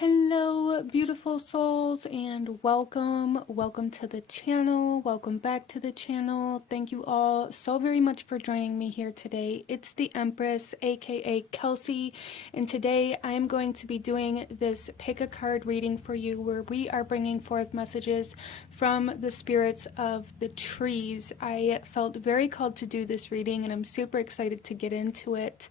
Hello, beautiful souls, and welcome to the channel. Welcome back to the channel. Thank you all so very much for joining me here today. It's the Empress, aka Kelsey, and today I am going to be doing this pick a card reading for you where we are bringing forth messages from the spirits of the trees. I felt very called to do this reading, and I'm super excited to get into it.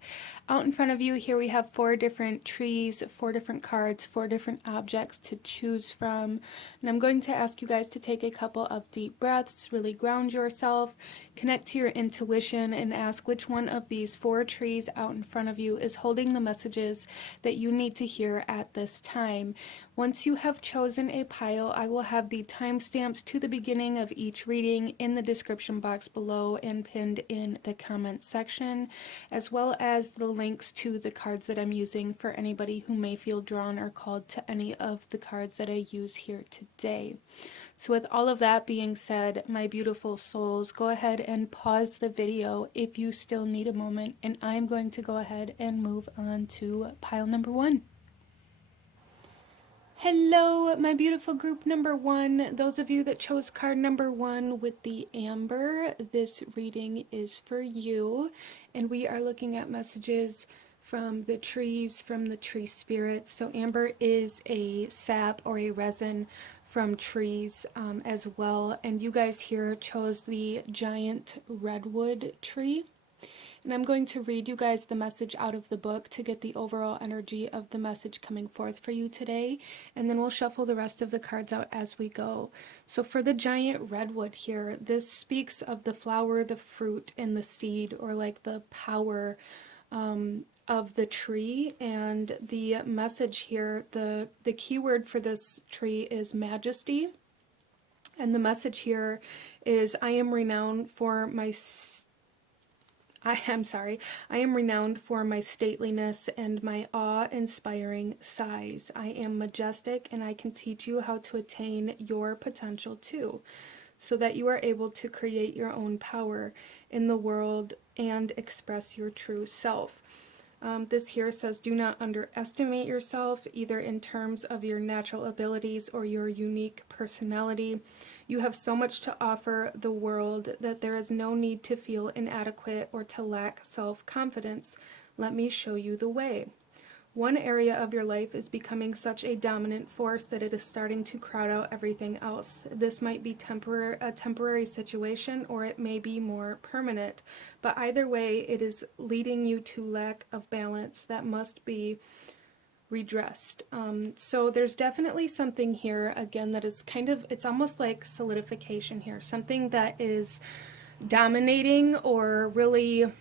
Out in front of you here we have 4 different trees, 4 different cards, 4 different objects to choose from. And I'm going to ask you guys to take a couple of deep breaths, really ground yourself, connect to your intuition, and ask which one of these 4 trees out in front of you is holding the messages that you need to hear at this time. Once you have chosen a pile, I will have the timestamps to the beginning of each reading in the description box below and pinned in the comment section, as well as the links to the cards that I'm using for anybody who may feel drawn or called to any of the cards that I use here today. So with all of that being said, my beautiful souls, go ahead and pause the video if you still need a moment, and I'm going to go ahead and move on to pile number 1. Hello, my beautiful group number 1. Those of you that chose card number 1 with the amber, this reading is for you. And we are looking at messages from the trees, from the tree spirits. So amber is a sap or a resin from trees as well. And you guys here chose the giant redwood tree. And I'm going to read you guys the message out of the book to get the overall energy of the message coming forth for you today. And then we'll shuffle the rest of the cards out as we go. So for the giant redwood here, this speaks of the flower, the fruit, and the seed, or like the power of the tree. And the message here, the key word for this tree is majesty. And the message here is, I am renowned for my I am renowned for my stateliness and my awe-inspiring size. I am majestic, and I can teach you how to attain your potential too, so that you are able to create your own power in the world and express your true self. This here says, do not underestimate yourself, either in terms of your natural abilities or your unique personality. You have so much to offer the world that there is no need to feel inadequate or to lack self-confidence. Let me show you the way. One area of your life is becoming such a dominant force that it is starting to crowd out everything else. This might be a temporary situation, or it may be more permanent. But either way, it is leading you to lack of balance that must be redressed. So there's definitely something here, again, that is kind of, it's almost like solidification here. Something that is dominating or really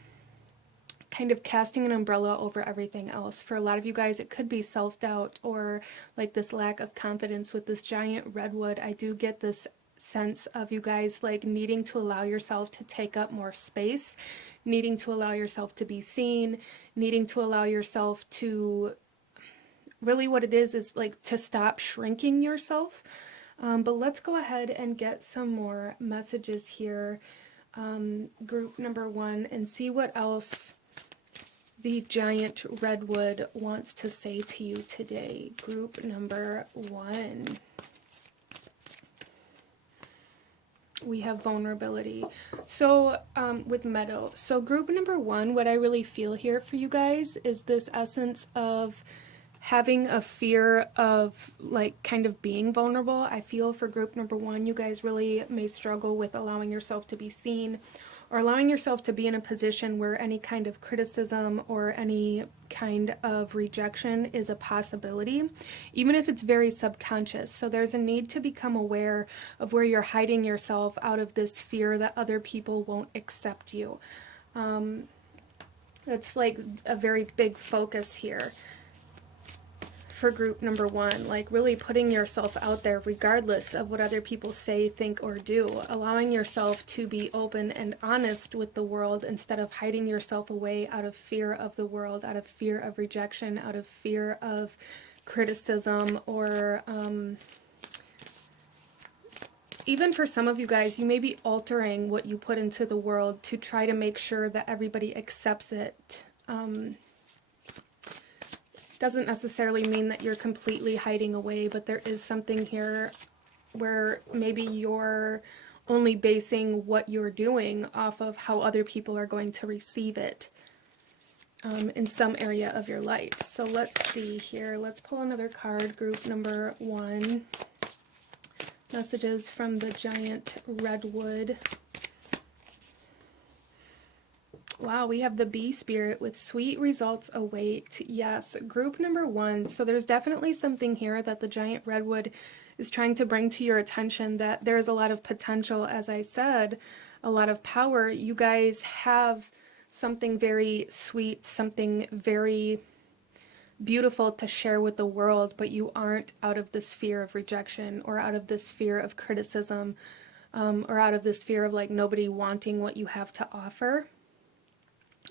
kind of casting an umbrella over everything else. For a lot of you guys, it could be self-doubt or like this lack of confidence with this giant redwood. I do get this sense of you guys like needing to allow yourself to take up more space, needing to allow yourself to be seen, needing to allow yourself to, really what it is like to stop shrinking yourself. But let's go ahead and get some more messages here, group number 1, and see what else the giant redwood wants to say to you today. Group number 1. We have vulnerability. So with meadow. So group number 1, what I really feel here for you guys is this essence of having a fear of like kind of being vulnerable. I feel for group number 1, you guys really may struggle with allowing yourself to be seen, or allowing yourself to be in a position where any kind of criticism or any kind of rejection is a possibility, even if it's very subconscious. So there's a need to become aware of where you're hiding yourself out of this fear that other people won't accept you. That's like a very big focus here for group number 1, like really putting yourself out there regardless of what other people say, think, or do, allowing yourself to be open and honest with the world instead of hiding yourself away out of fear of the world, out of fear of rejection, out of fear of criticism, or even for some of you guys, you may be altering what you put into the world to try to make sure that everybody accepts it. Doesn't necessarily mean that you're completely hiding away, but there is something here where maybe you're only basing what you're doing off of how other people are going to receive it in some area of your life. So let's see here. Let's pull another card, group number 1. Messages from the giant redwood. Wow, we have the bee spirit with sweet results await. Yes, group number 1. So there's definitely something here that the giant redwood is trying to bring to your attention, that there's a lot of potential, as I said, a lot of power. You guys have something very sweet, something very beautiful to share with the world, but you aren't out of this fear of rejection or out of this fear of criticism or out of this fear of like nobody wanting what you have to offer.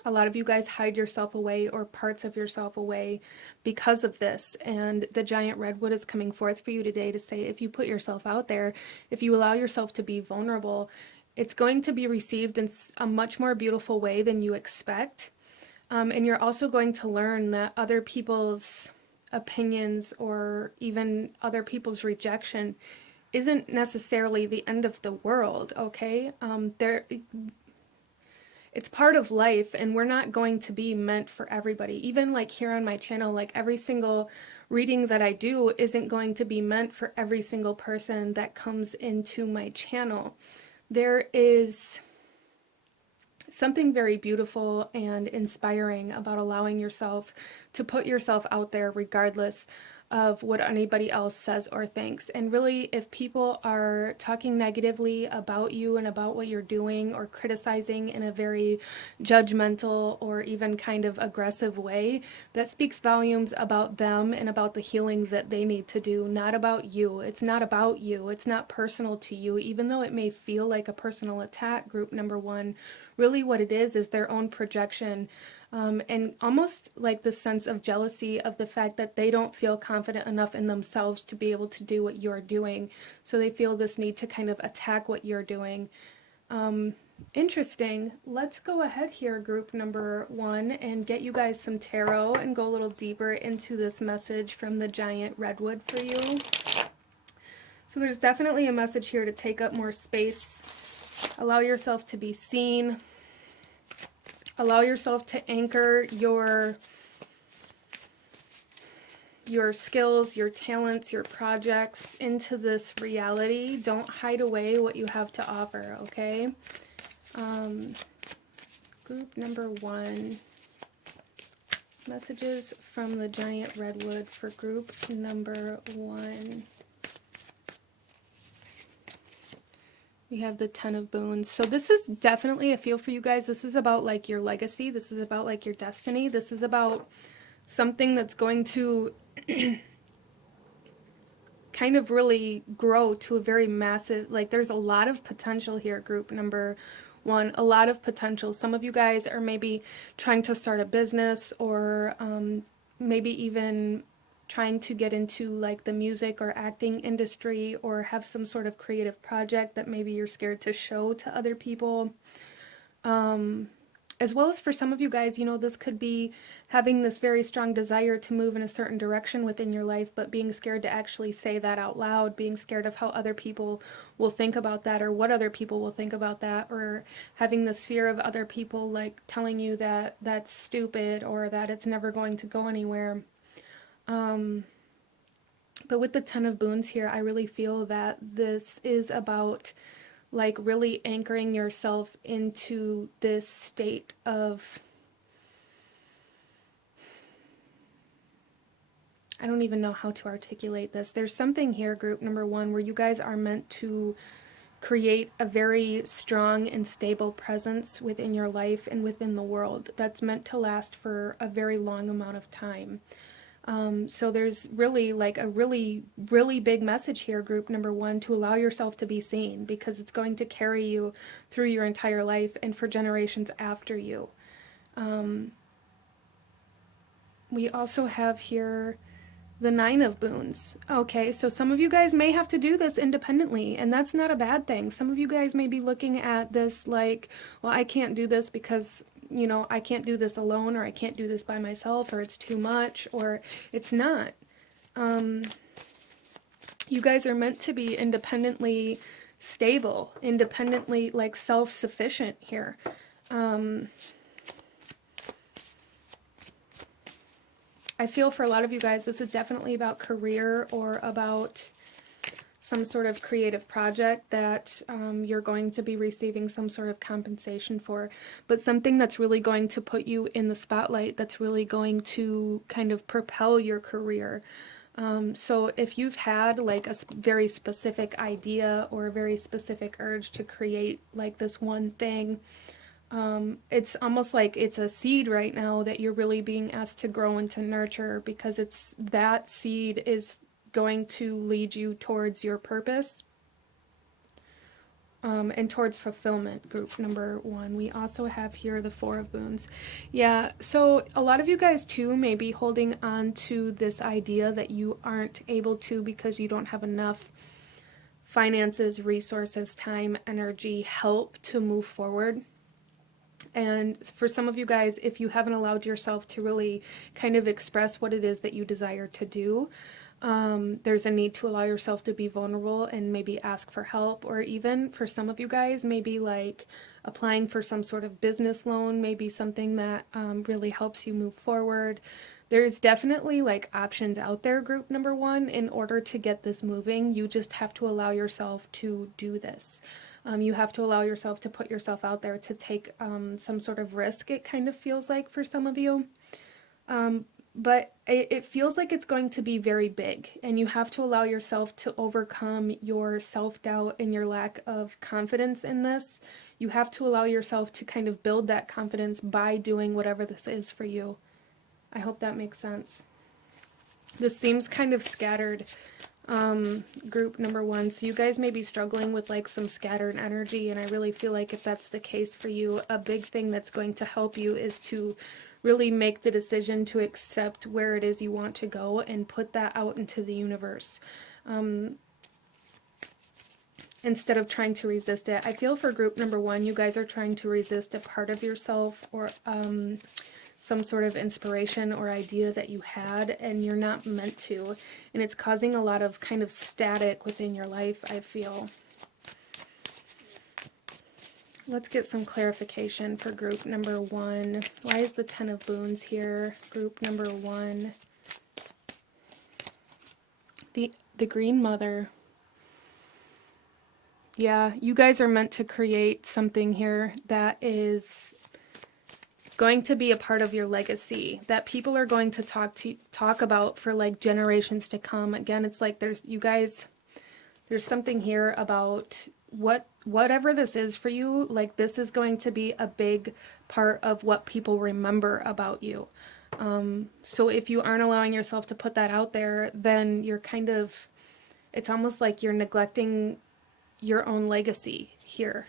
A lot of you guys hide yourself away or parts of yourself away because of this. And the giant redwood is coming forth for you today to say, if you put yourself out there, if you allow yourself to be vulnerable, it's going to be received in a much more beautiful way than you expect. And you're also going to learn that other people's opinions or even other people's rejection isn't necessarily the end of the world, okay? It's part of life, and we're not going to be meant for everybody. Even like here on my channel, like every single reading that I do isn't going to be meant for every single person that comes into my channel. There is something very beautiful and inspiring about allowing yourself to put yourself out there regardless of what anybody else says or thinks. And really, if people are talking negatively about you and about what you're doing, or criticizing in a very judgmental or even kind of aggressive way, that speaks volumes about them and about the healings that they need to do, not about you. It's not about you. It's not personal to you, even though it may feel like a personal attack, group number 1. Really what it is their own projection, and almost like the sense of jealousy of the fact that they don't feel confident enough in themselves to be able to do what you're doing. So they feel this need to kind of attack what you're doing. Interesting. Let's go ahead here, group number 1, and get you guys some tarot and go a little deeper into this message from the giant redwood for you. So there's definitely a message here to take up more space, allow yourself to be seen, allow yourself to anchor your skills, your talents, your projects into this reality. Don't hide away what you have to offer, okay? Group number 1. Messages from the giant redwood for group number 1. We have the 10 of Boons. So this is definitely a feel for you guys. This is about like your legacy. This is about like your destiny. This is about something that's going to kind of really grow to a very massive, like there's a lot of potential here, group number 1. A lot of potential. Some of you guys are maybe trying to start a business, or maybe even trying to get into like the music or acting industry, or have some sort of creative project that maybe you're scared to show to other people. As well as for some of you guys, you know, this could be having this very strong desire to move in a certain direction within your life, but being scared to actually say that out loud, being scared of how other people will think about that, or what other people will think about that, or having this fear of other people like telling you that that's stupid or that it's never going to go anywhere. But with the 10 of Boons here, I really feel that this is about like really anchoring yourself into this state of, I don't even know how to articulate this. There's something here, group number 1, where you guys are meant to create a very strong and stable presence within your life and within the world that's meant to last for a very long amount of time. So there's really like a really big message here, group number 1, to allow yourself to be seen, because it's going to carry you through your entire life and for generations after you. We also have here the 9 of Boons. Okay, so some of you guys may have to do this independently, and that's not a bad thing. Some of you guys may be looking at this like, well, I can't do this because you know, I can't do this alone, or I can't do this by myself, or it's too much, or it's not. You guys are meant to be independently stable, independently, like, self-sufficient here. I feel for a lot of you guys, this is definitely about career or about some sort of creative project that you're going to be receiving some sort of compensation for, but something that's really going to put you in the spotlight, that's really going to kind of propel your career. So if you've had like a very specific idea or a very specific urge to create like this one thing, it's almost like it's a seed right now that you're really being asked to grow and to nurture, because it's that seed is going to lead you towards your purpose, and towards fulfillment, group number 1. We also have here the Four of Moons. Yeah, so a lot of you guys too may be holding on to this idea that you aren't able to because you don't have enough finances, resources, time, energy, help to move forward. And for some of you guys, if you haven't allowed yourself to really kind of express what it is that you desire to do, there's a need to allow yourself to be vulnerable and maybe ask for help, or even for some of you guys, maybe like applying for some sort of business loan, maybe something that really helps you move forward. There's definitely like options out there, group number 1, in order to get this moving. You just have to allow yourself to do this. You have to allow yourself to put yourself out there, to take some sort of risk, it kind of feels like for some of you. But it feels like it's going to be very big, and you have to allow yourself to overcome your self-doubt and your lack of confidence in this. You have to allow yourself to kind of build that confidence by doing whatever this is for you. I hope that makes sense. This seems kind of scattered, group number 1. So you guys may be struggling with like some scattered energy, and I really feel like if that's the case for you, a big thing that's going to help you is to really make the decision to accept where it is you want to go and put that out into the universe, instead of trying to resist it. I feel for group number 1, you guys are trying to resist a part of yourself, or some sort of inspiration or idea that you had, and you're not meant to, and it's causing a lot of kind of static within your life, I feel. Let's get some clarification for group number 1. Why is the Ten of Moons here? Group number 1. The Green Mother. Yeah, you guys are meant to create something here that is going to be a part of your legacy, that people are going to talk about for like generations to come. Again, it's like there's something here about whatever this is for you, like this is going to be a big part of what people remember about you. So if you aren't allowing yourself to put that out there, then you're kind of, it's almost like you're neglecting your own legacy here.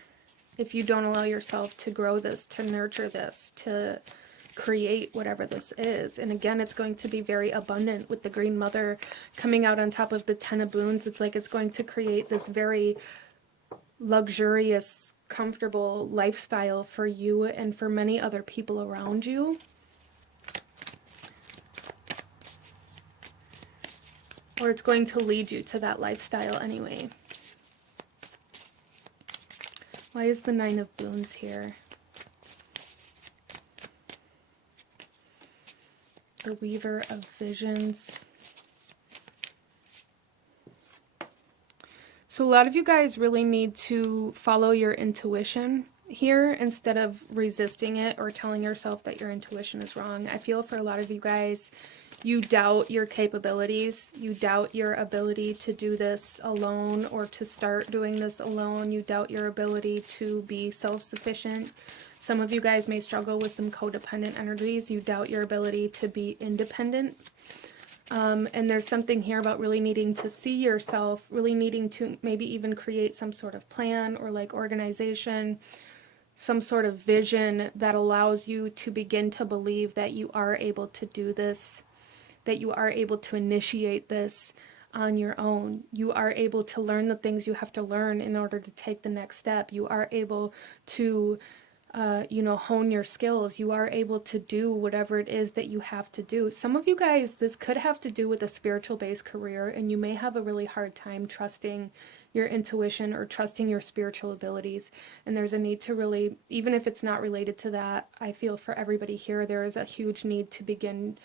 If you don't allow yourself to grow this, to nurture this, to create whatever this is. And again, it's going to be very abundant with the Green Mother coming out on top of the Ten of Moons. It's like it's going to create this very luxurious, comfortable lifestyle for you and for many other people around you. Or it's going to lead you to that lifestyle anyway. Why is the Nine of Moons here? The Weaver of Visions. So a lot of you guys really need to follow your intuition here instead of resisting it or telling yourself that your intuition is wrong. I feel for a lot of you guys, you doubt your capabilities. You doubt your ability to do this alone or to start doing this alone. You doubt your ability to be self-sufficient. Some of you guys may struggle with some codependent energies. You doubt your ability to be independent. And there's something here about really needing to see yourself, really needing to maybe even create some sort of plan or like organization, some sort of vision that allows you to begin to believe that you are able to do this, that you are able to initiate this on your own. You are able to learn the things you have to learn in order to take the next step. You are able to hone your skills. You are able to do whatever it is that you have to do. Some of you guys, this could have to do with a spiritual based career, and you may have a really hard time trusting your intuition or trusting your spiritual abilities. And there's a need to really, even if it's not related to that, I feel for everybody here, there is a huge need to begin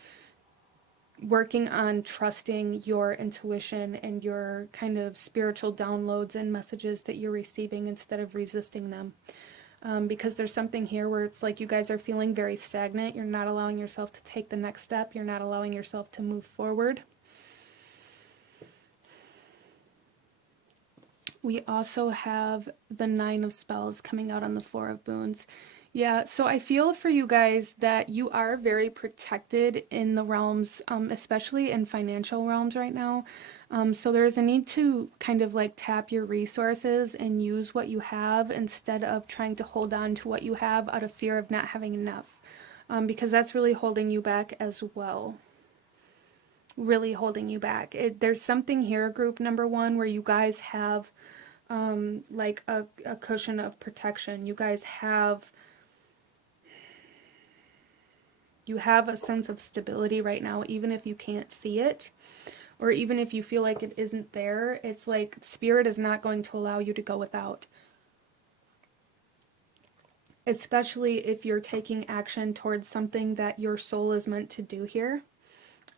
working on trusting your intuition and your kind of spiritual downloads and messages that you're receiving instead of resisting them. Because there's something here where it's like you guys are feeling very stagnant. You're not allowing yourself to take the next step. You're not allowing yourself to move forward. We also have the Nine of Spells coming out on the Four of Boons. Yeah, so I feel for you guys that you are very protected in the realms, especially in financial realms right now. So there's a need to kind of like tap your resources and use what you have instead of trying to hold on to what you have out of fear of not having enough, because that's really holding you back as well. Really holding you back. There's something here, group number one, where you guys have like a cushion of protection. You guys have a sense of stability right now, even if you can't see it, or even if you feel like it isn't there. It's like spirit is not going to allow you to go without, especially if you're taking action towards something that your soul is meant to do here.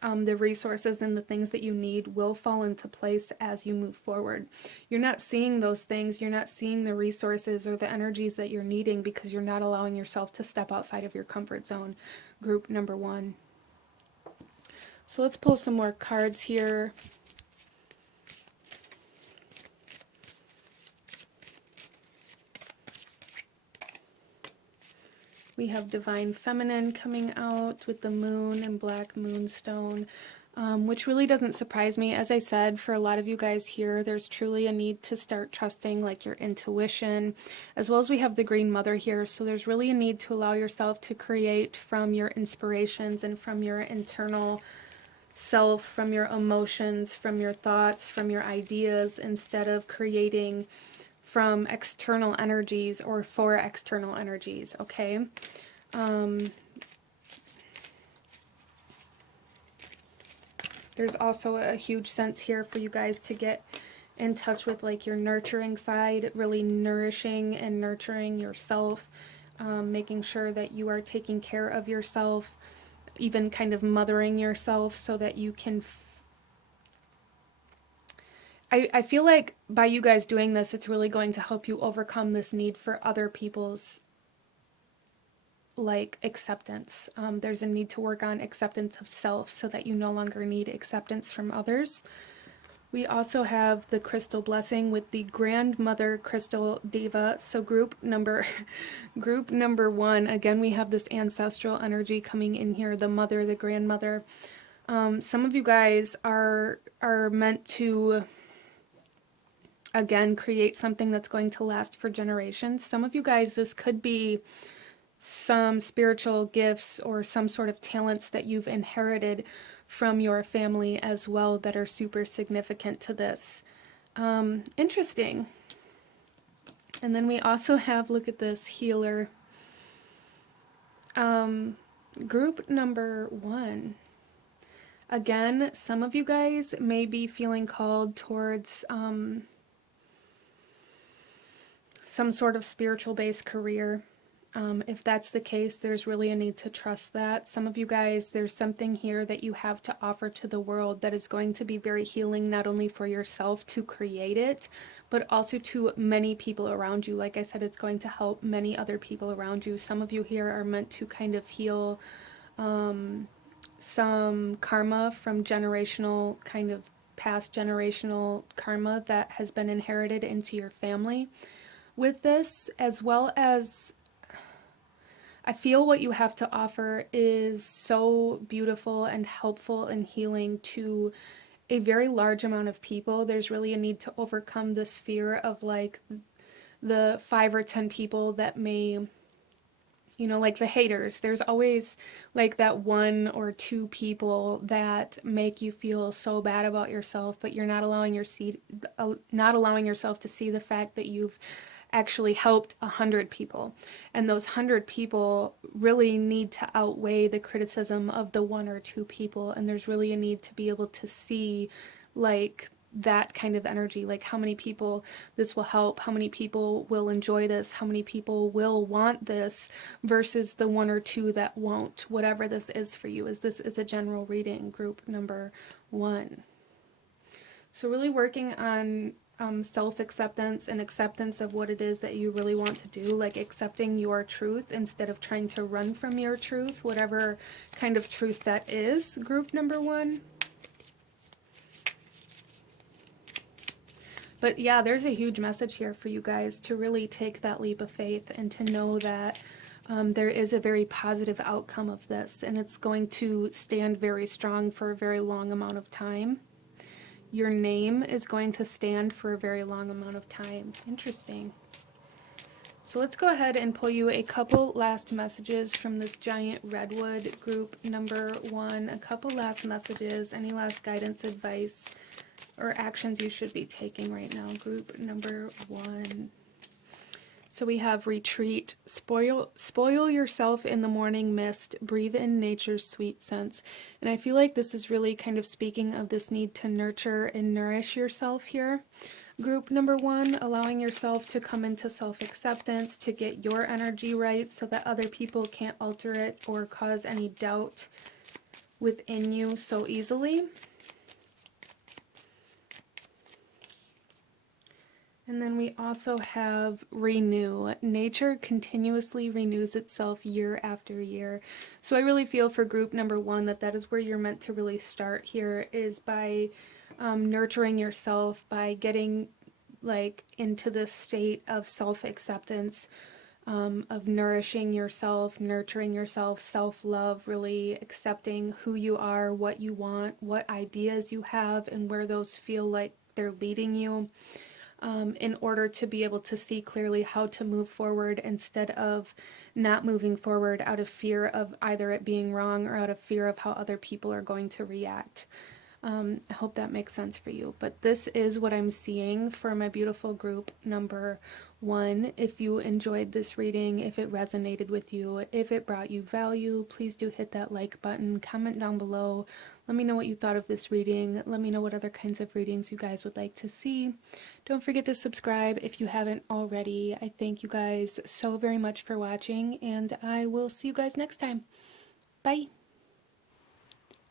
The resources and the things that you need will fall into place as you move forward. You're not seeing those things. You're not seeing the resources or the energies that you're needing because you're not allowing yourself to step outside of your comfort zone. Group number one. So let's pull some more cards here. We have Divine Feminine coming out with the Moon and Black Moonstone, which really doesn't surprise me. As I said, for a lot of you guys here, there's truly a need to start trusting like your intuition, as well as we have the Green Mother here. So there's really a need to allow yourself to create from your inspirations and from your internal self, from your emotions, from your thoughts, from your ideas, instead of creating from external energies or for external energies, okay? There's also a huge sense here for you guys to get in touch with like your nurturing side, really nourishing and nurturing yourself, making sure that you are taking care of yourself, even kind of mothering yourself so that you can I feel like by you guys doing this, it's really going to help you overcome this need for other people's like acceptance. There's a need to work on acceptance of self so that you no longer need acceptance from others. We also have the Crystal Blessing with the Grandmother Crystal Diva. So group number one, again, we have this ancestral energy coming in here, the mother, the grandmother. Some of you guys are meant to, again, create something that's going to last for generations. Some of you guys, this could be some spiritual gifts or some sort of talents that you've inherited from your family as well that are super significant to this. Interesting. And then we also have, look at this, Healer. Group number one. Again, some of you guys may be feeling called towards some sort of spiritual-based career. If that's the case, there's really a need to trust that. Some of you guys, there's something here that you have to offer to the world that is going to be very healing, not only for yourself to create it, but also to many people around you. Like I said, it's going to help many other people around you. Some of you here are meant to kind of heal some karma from generational, kind of past generational karma that has been inherited into your family with this, as well as I feel what you have to offer is so beautiful and helpful and healing to a very large amount of people. There's really a need to overcome this fear of like the 5 or 10 people that may, you know, like the haters. There's always like that 1 or 2 people that make you feel so bad about yourself, but you're not allowing yourself to see the fact that you've actually helped 100 people. And those 100 people really need to outweigh the criticism of the 1 or 2 people. And there's really a need to be able to see like that kind of energy, like how many people this will help, how many people will enjoy this, how many people will want this, versus the 1 or 2 that won't, whatever this is for you, as this is a general reading, group number 1. So really working on self-acceptance and acceptance of what it is that you really want to do, like accepting your truth instead of trying to run from your truth, whatever kind of truth that is, group number 1. But yeah, there's a huge message here for you guys to really take that leap of faith and to know that there is a very positive outcome of this, and it's going to stand very strong for a very long amount of time. Your name is going to stand for a very long amount of time. Interesting. So let's go ahead and pull you a couple last messages from this giant redwood, group number 1. A couple last messages, any last guidance, advice, or actions you should be taking right now, group number 1. So we have retreat, spoil yourself in the morning mist, breathe in nature's sweet scents. And I feel like this is really kind of speaking of this need to nurture and nourish yourself here. Group number 1, allowing yourself to come into self-acceptance, to get your energy right so that other people can't alter it or cause any doubt within you so easily. And then we also have renew. Nature continuously renews itself year after year. So I really feel for group number 1 that that is where you're meant to really start here, is by nurturing yourself, by getting like into this state of self-acceptance, of nourishing yourself, nurturing yourself, self-love, really accepting who you are, what you want, what ideas you have, and where those feel like they're leading you. In order to be able to see clearly how to move forward instead of not moving forward out of fear of either it being wrong or out of fear of how other people are going to react. I hope that makes sense for you. But this is what I'm seeing for my beautiful group number 1. If you enjoyed this reading, if it resonated with you, if it brought you value, please do hit that like button, comment down below. Let me know what you thought of this reading. Let me know what other kinds of readings you guys would like to see. Don't forget to subscribe if you haven't already. I thank you guys so very much for watching, and I will see you guys next time. Bye!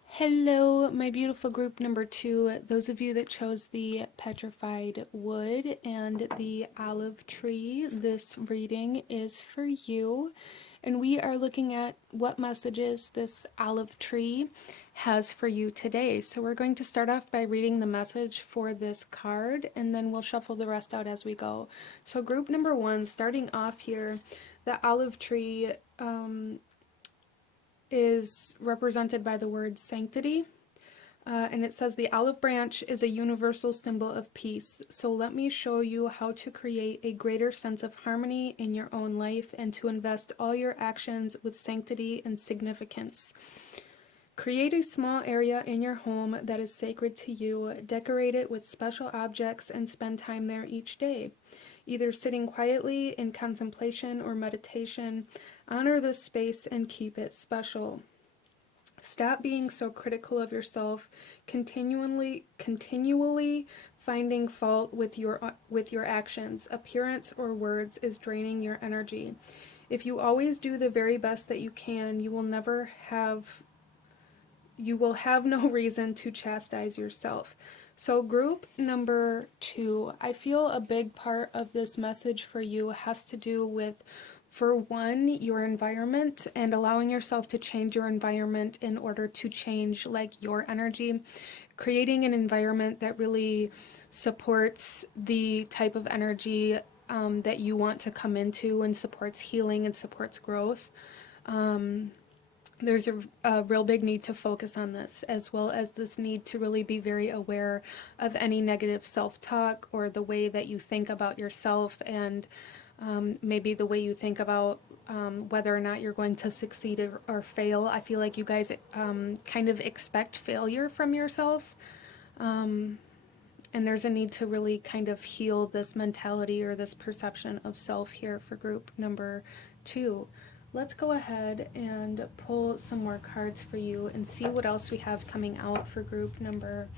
Hello, my beautiful group number 2. Those of you that chose the petrified wood and the olive tree, this reading is for you. And we are looking at what messages this olive tree has for you today. So we're going to start off by reading the message for this card, and then we'll shuffle the rest out as we go. So group number 1, starting off here, the olive tree is represented by the word sanctity. And it says the olive branch is a universal symbol of peace. So let me show you how to create a greater sense of harmony in your own life and to invest all your actions with sanctity and significance. Create a small area in your home that is sacred to you. Decorate it with special objects and spend time there each day. Either sitting quietly in contemplation or meditation, honor this space and keep it special. Stop being so critical of yourself, continually finding fault with your actions. Appearance or words is draining your energy. If you always do the very best that you can, you will have no reason to chastise yourself. So group number 2, I feel a big part of this message for you has to do with, for 1, your environment and allowing yourself to change your environment in order to change like your energy, creating an environment that really supports the type of energy that you want to come into and supports healing and supports growth. There's a real big need to focus on this, as well as this need to really be very aware of any negative self-talk or the way that you think about yourself, and maybe the way you think about whether or not you're going to succeed or fail. I feel like you guys kind of expect failure from yourself. And And there's a need to really kind of heal this mentality or this perception of self here for group number 2. Let's go ahead and pull some more cards for you and see what else we have coming out for group number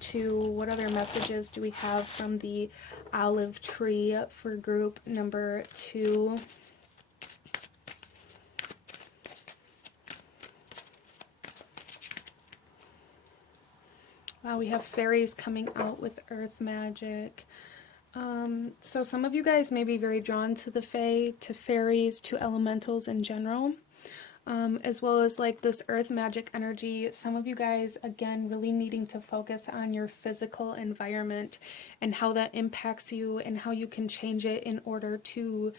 2. What other messages do we have from the olive tree for group number 2? Wow, we have fairies coming out with earth magic. So some of you guys may be very drawn to the fae, to fairies, to elementals in general, as well as like this earth magic energy. Some of you guys, again, really needing to focus on your physical environment and how that impacts you and how you can change it in order to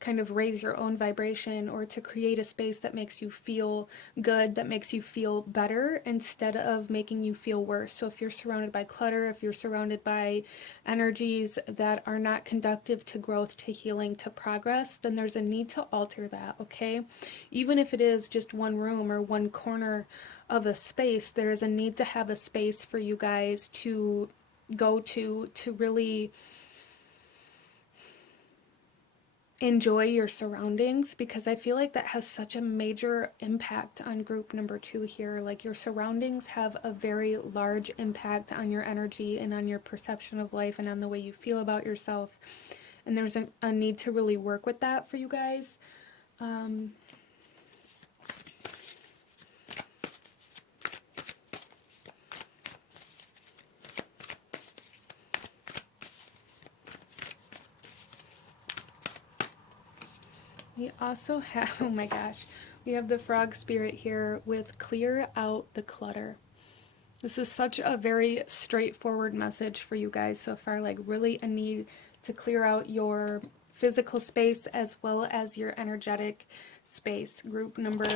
kind of raise your own vibration or to create a space that makes you feel good, that makes you feel better instead of making you feel worse. So if you're surrounded by clutter, if you're surrounded by energies that are not conducive to growth, to healing, to progress, then there's a need to alter that, okay? Even if it is just one room or one corner of a space, there is a need to have a space for you guys to go to really enjoy your surroundings, because I feel like that has such a major impact on group number 2 here. Like, your surroundings have a very large impact on your energy and on your perception of life and on the way you feel about yourself. And there's a need to really work with that for you guys. We also have, oh my gosh, we have the frog spirit here with clear out the clutter. This is such a very straightforward message for you guys so far, like really a need to clear out your physical space as well as your energetic space. Group number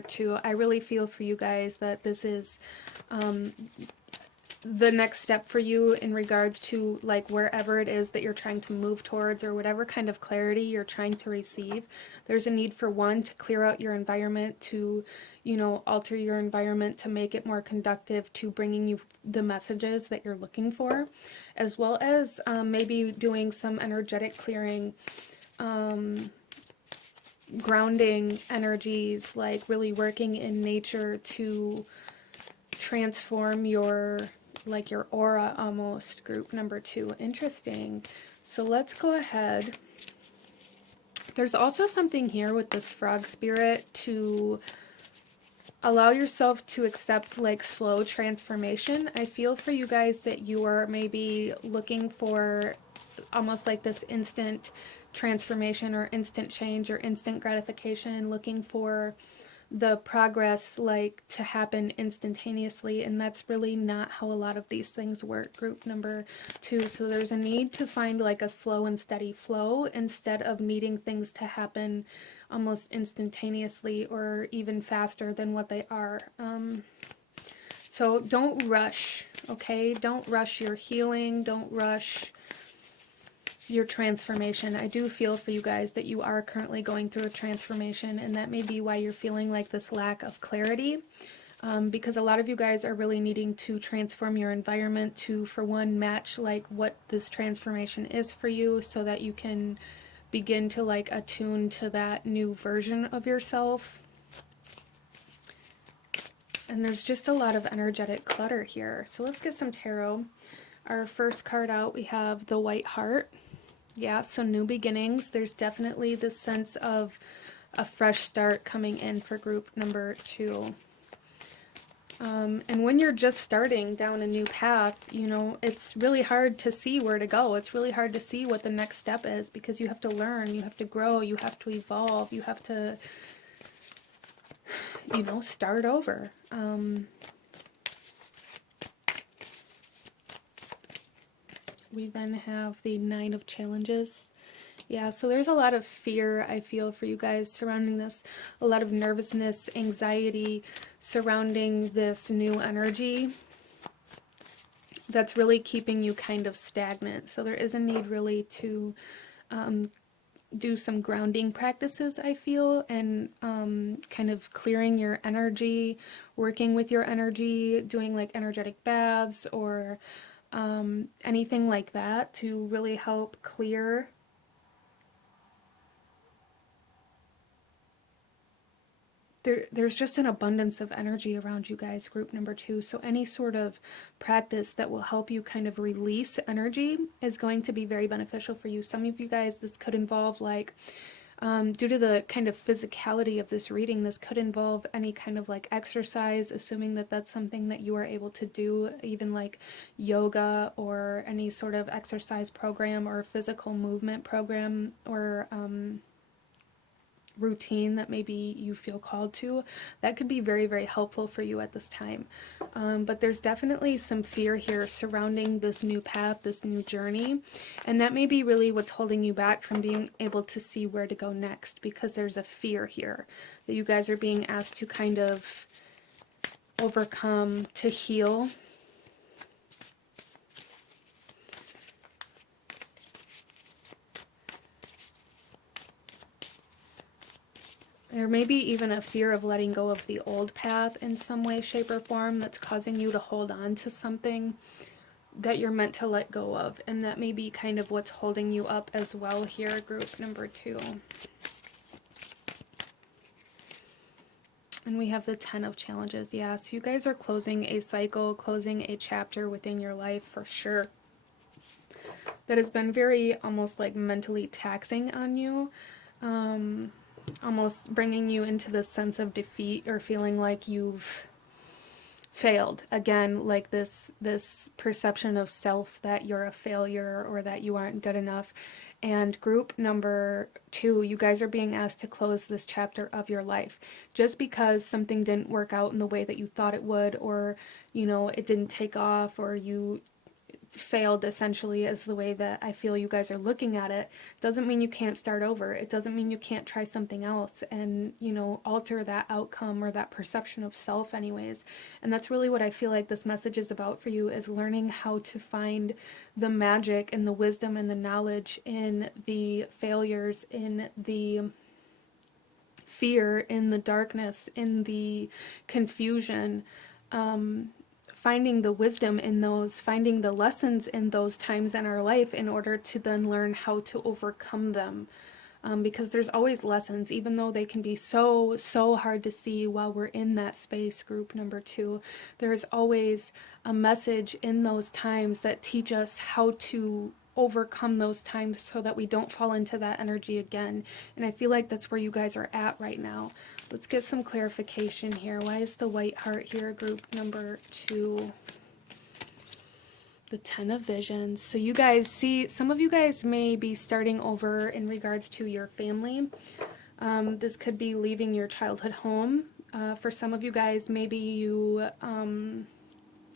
2. I really feel for you guys that this is the next step for you in regards to like wherever it is that you're trying to move towards or whatever kind of clarity you're trying to receive. There's a need for one to clear out your environment, to, you know, alter your environment to make it more conducive to bringing you the messages that you're looking for, as well as maybe doing some energetic clearing, grounding energies, like really working in nature to transform your aura almost. Group number 2. Interesting. So let's go ahead. There's also something here with this frog spirit to allow yourself to accept like slow transformation. I feel for you guys that you are maybe looking for almost like this instant transformation or instant change or instant gratification, looking for the progress like to happen instantaneously, and that's really not how a lot of these things work. Group number 2. So there's a need to find like a slow and steady flow instead of needing things to happen almost instantaneously or even faster than what they are. So don't rush, okay? Don't rush your healing. Don't rush your transformation. I do feel for you guys that you are currently going through a transformation, and that may be why you're feeling like this lack of clarity, because a lot of you guys are really needing to transform your environment to, for one, match like what this transformation is for you, so that you can begin to like attune to that new version of yourself. And there's just a lot of energetic clutter here. So let's get some tarot. Our first card out, we have the White Heart. Yeah, so new beginnings. There's definitely this sense of a fresh start coming in for group number 2. And when you're just starting down a new path, you know, it's really hard to see where to go. It's really hard to see what the next step is, because you have to learn, you have to grow, you have to evolve, you have to, you know, start over. We then have the Nine of Challenges. Yeah, so there's a lot of fear, I feel, for you guys surrounding this. A lot of nervousness, anxiety surrounding this new energy that's really keeping you kind of stagnant. So there is a need really to do some grounding practices, I feel, and kind of clearing your energy, working with your energy, doing like energetic baths or anything like that to really help clear there's just an abundance of energy around you guys, group number 2. So any sort of practice that will help you kind of release energy is going to be very beneficial for you. Some of you guys, this could involve like, due to the kind of physicality of this reading, this could involve any kind of like exercise, assuming that that's something that you are able to do, even like yoga or any sort of exercise program or physical movement program or routine that maybe you feel called to. That could be very, very helpful for you at this time. But there's definitely some fear here surrounding this new path, this new journey, and that may be really what's holding you back from being able to see where to go next, because there's a fear here that you guys are being asked to kind of overcome, to heal. There may be even a fear of letting go of the old path in some way, shape, or form that's causing you to hold on to something that you're meant to let go of. And that may be kind of what's holding you up as well here, group number 2. And we have the 10 of challenges. Yeah, so you guys are closing a cycle, closing a chapter within your life for sure. That has been very almost like mentally taxing on you. Almost bringing you into this sense of defeat or feeling like you've failed. Again, like this perception of self that you're a failure or that you aren't good enough. And group number 2, you guys are being asked to close this chapter of your life. Just because something didn't work out in the way that you thought it would, or, you know, it didn't take off, or you failed essentially is the way that I feel you guys are looking at it, doesn't mean you can't start over. It doesn't mean you can't try something else and, you know, alter that outcome or that perception of self anyways. And that's really what I feel like this message is about for you, is learning how to find the magic and the wisdom and the knowledge in the failures, in the fear, in the darkness, in the confusion, finding the wisdom in those, finding the lessons in those times in our life in order to then learn how to overcome them. Because there's always lessons, even though they can be so hard to see while we're in that space, group number 2. There's always a message in those times that teach us how to overcome those times so that we don't fall into that energy again. And I feel like that's where you guys are at right now. Let's get some clarification here. Why is the white heart here, group number 2? The 10 of visions. So you guys see, some of you guys may be starting over in regards to your family. This could be leaving your childhood home. For some of you guys, maybe you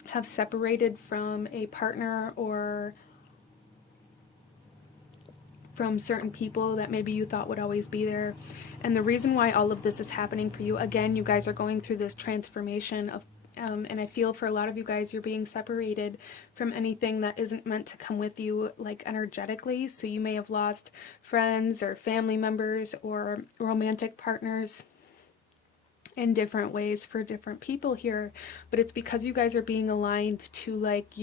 have separated from a partner or from certain people that maybe you thought would always be there. And the reason why all of this is happening for you, again, you guys are going through this transformation of, and I feel for a lot of you guys, you're being separated from anything that isn't meant to come with you, like energetically. So you may have lost friends or family members or romantic partners in different ways for different people here. But it's because you guys are being aligned to like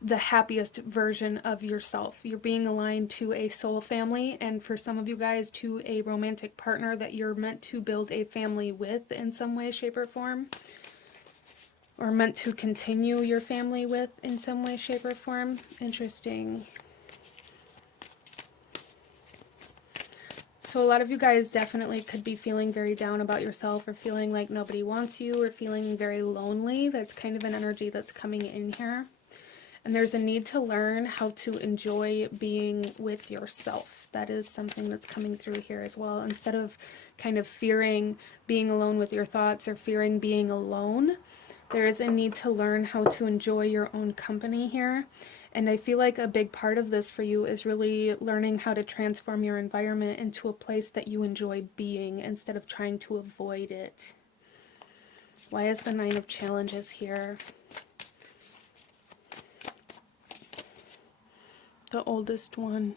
the happiest version of yourself. You're being aligned to a soul family, and for some of you guys to a romantic partner that you're meant to build a family with in some way, shape, or form, or meant to continue your family with in some way, shape, or form. Interesting. So a lot of you guys definitely could be feeling very down about yourself, or feeling like nobody wants you, or feeling very lonely. That's kind of an energy that's coming in here. And there's a need to learn how to enjoy being with yourself. That is something that's coming through here as well. Instead of kind of fearing being alone with your thoughts or fearing being alone, there is a need to learn how to enjoy your own company here. And I feel like a big part of this for you is really learning how to transform your environment into a place that you enjoy being instead of trying to avoid it. Why is the 9 of challenges here? The oldest one.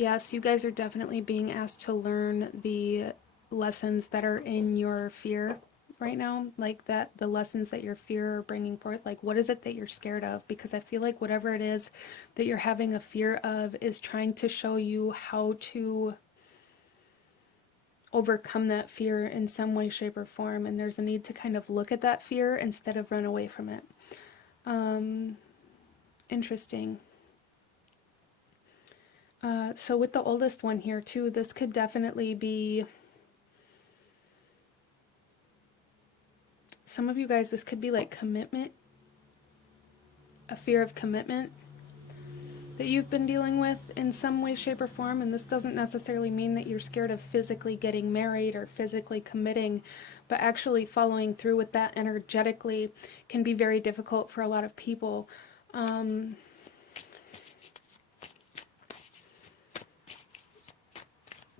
Yes, you guys are definitely being asked to learn the lessons that are in your fear right now, like that the lessons that your fear are bringing forth. Like, what is it that you're scared of? Because I feel like whatever it is that you're having a fear of is trying to show you how to overcome that fear in some way, shape, or form. And there's a need to kind of look at that fear instead of run away from it. Interesting. So with the oldest one here too, this could definitely be, some of you guys, this could be like commitment, a fear of commitment that you've been dealing with in some way, shape, or form. And this doesn't necessarily mean that you're scared of physically getting married or physically committing, but actually following through with that energetically can be very difficult for a lot of people.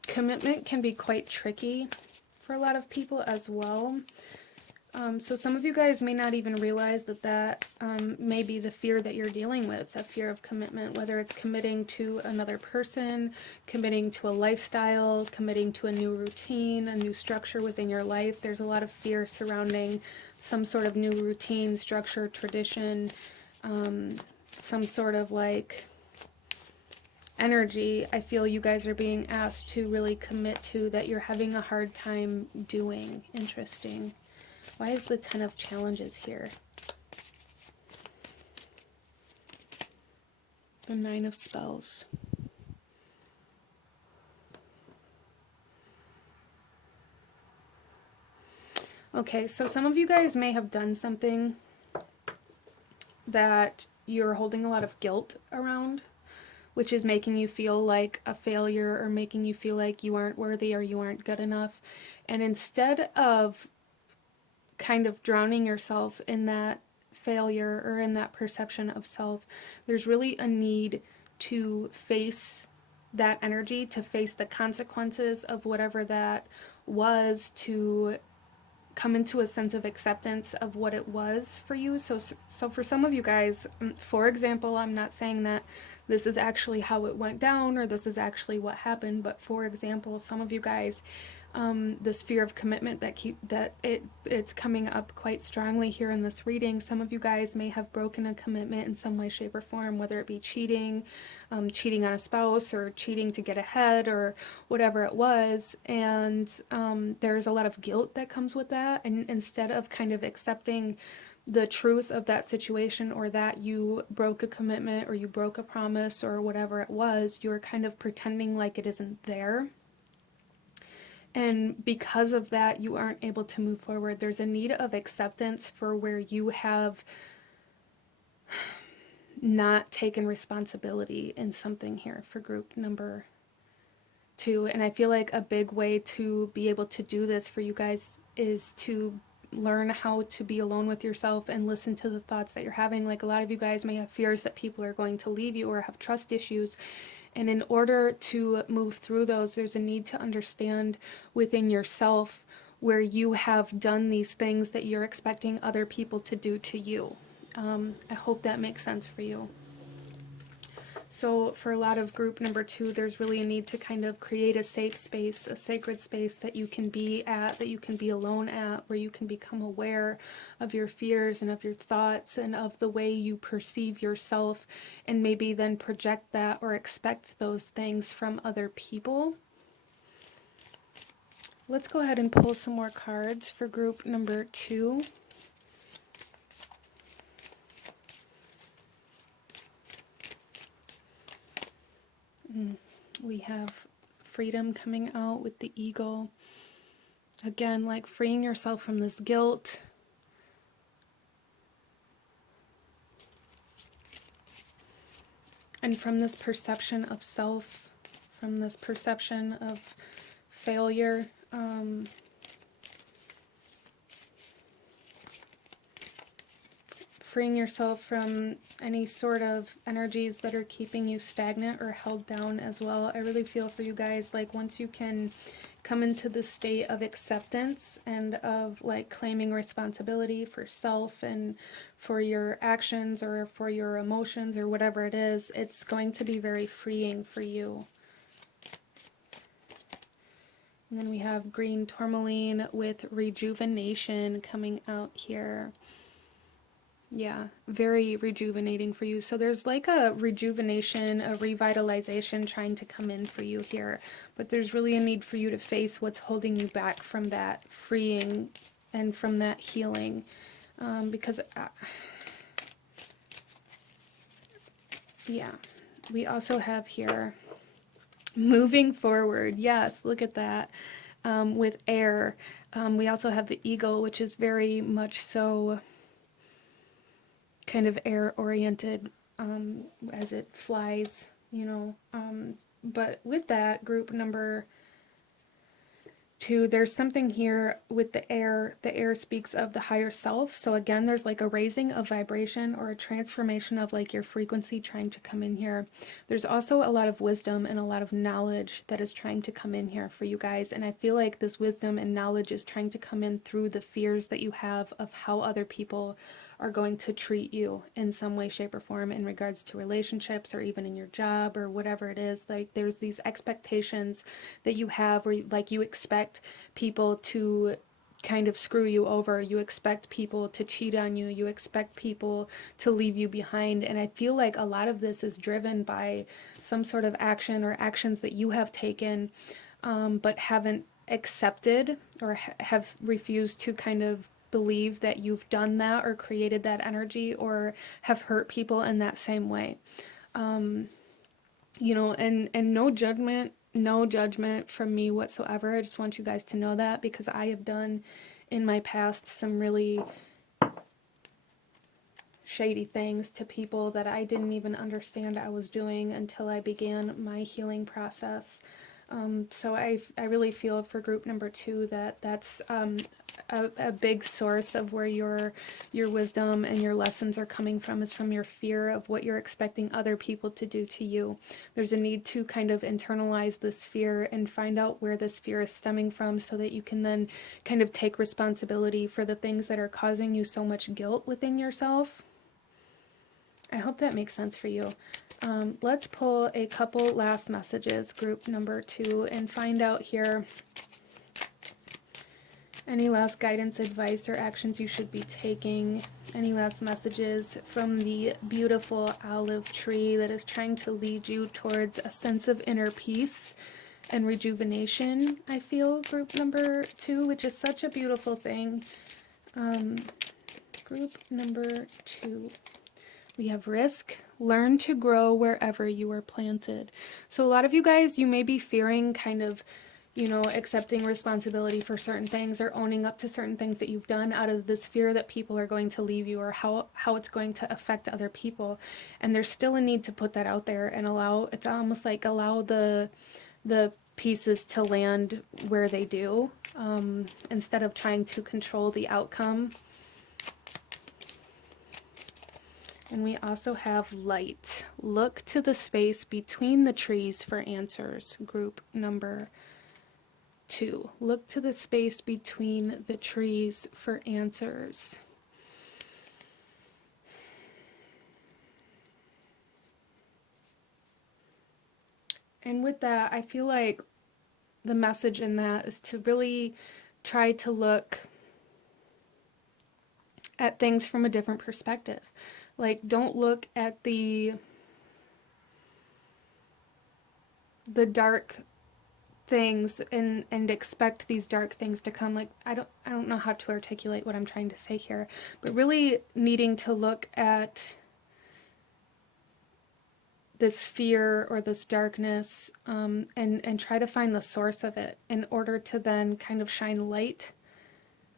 Commitment can be quite tricky for a lot of people as well. So some of you guys may not even realize that may be the fear that you're dealing with, a fear of commitment, whether it's committing to another person, committing to a lifestyle, committing to a new routine, a new structure within your life. There's a lot of fear surrounding some sort of new routine, structure, tradition, some sort of like energy I feel you guys are being asked to really commit to that you're having a hard time doing. Interesting. Why is the 10 of Challenges here? The 9 of Spells. Okay, so some of you guys may have done something that you're holding a lot of guilt around, which is making you feel like a failure or making you feel like you aren't worthy or you aren't good enough. And instead of kind of drowning yourself in that failure or in that perception of self, there's really a need to face that energy, to face the consequences of whatever that was, to come into a sense of acceptance of what it was for you. So for some of you guys, for example, I'm not saying that this is actually how it went down or this is actually what happened, but for example, some of you guys, this fear of commitment it's coming up quite strongly here in this reading. Some of you guys may have broken a commitment in some way, shape, or form, whether it be cheating, cheating on a spouse, or cheating to get ahead, or whatever it was. And there's a lot of guilt that comes with that. And instead of kind of accepting the truth of that situation, or that you broke a commitment or you broke a promise or whatever it was, you're kind of pretending like it isn't there. And because of that, you aren't able to move forward. There's a need of acceptance for where you have not taken responsibility in something here for group number 2. And I feel like a big way to be able to do this for you guys is to learn how to be alone with yourself and listen to the thoughts that you're having. Like, a lot of you guys may have fears that people are going to leave you or have trust issues. And in order to move through those, there's a need to understand within yourself where you have done these things that you're expecting other people to do to you. I hope that makes sense for you. So for a lot of group number 2, there's really a need to kind of create a safe space, a sacred space that you can be at, that you can be alone at, where you can become aware of your fears and of your thoughts and of the way you perceive yourself, and maybe then project that or expect those things from other people. Let's go ahead and pull some more cards for group number 2. We have freedom coming out with the eagle. Again, like freeing yourself from this guilt. And from this perception of self, from this perception of failure. Freeing yourself from any sort of energies that are keeping you stagnant or held down as well. I really feel for you guys, like once you can come into the state of acceptance and of like claiming responsibility for self and for your actions or for your emotions or whatever it is, it's going to be very freeing for you. And then we have green tourmaline with rejuvenation coming out here. Yeah, very rejuvenating for you. So there's like a rejuvenation, a revitalization trying to come in for you here. But there's really a need for you to face what's holding you back from that freeing and from that healing. Because, yeah, we also have here moving forward. Yes, look at that. With air. We also have the eagle, which is very much so kind of air oriented as it flies, you know. But with that, group number 2, there's something here with the air. The air speaks of the higher self. So again, there's like a raising of vibration or a transformation of like your frequency trying to come in here. There's also a lot of wisdom and a lot of knowledge that is trying to come in here for you guys. And I feel like this wisdom and knowledge is trying to come in through the fears that you have of how other people are going to treat you in some way, shape, or form in regards to relationships or even in your job or whatever it is. Like there's these expectations that you have where like you expect people to kind of screw you over. You expect people to cheat on you. You expect people to leave you behind. And I feel like a lot of this is driven by some sort of action or actions that you have taken but haven't accepted or have refused to kind of believe that you've done that or created that energy or have hurt people in that same way. You know, and no judgment from me whatsoever. I just want you guys to know that because I have done in my past some really shady things to people that I didn't even understand I was doing until I began my healing process. So I really feel for group number 2 that that's a big source of where your wisdom and your lessons are coming from is from your fear of what you're expecting other people to do to you. There's a need to kind of internalize this fear and find out where this fear is stemming from so that you can then kind of take responsibility for the things that are causing you so much guilt within yourself. I hope that makes sense for you. Let's pull a couple last messages, group number 2, and find out here any last guidance, advice, or actions you should be taking. Any last messages from the beautiful olive tree that is trying to lead you towards a sense of inner peace and rejuvenation, I feel, group number 2, which is such a beautiful thing. Group number 2. We have risk, learn to grow wherever you are planted. So a lot of you guys, you may be fearing kind of, you know, accepting responsibility for certain things or owning up to certain things that you've done out of this fear that people are going to leave you or how it's going to affect other people. And there's still a need to put that out there and allow the pieces to land where they do, instead of trying to control the outcome. And we also have light. Look to the space between the trees for answers. Group number 2. Look to the space between the trees for answers. And with that, I feel like the message in that is to really try to look at things from a different perspective. Like, don't look at the dark things and expect these dark things to come. Like, I don't know how to articulate what I'm trying to say here, but really needing to look at this fear or this darkness, and try to find the source of it in order to then kind of shine light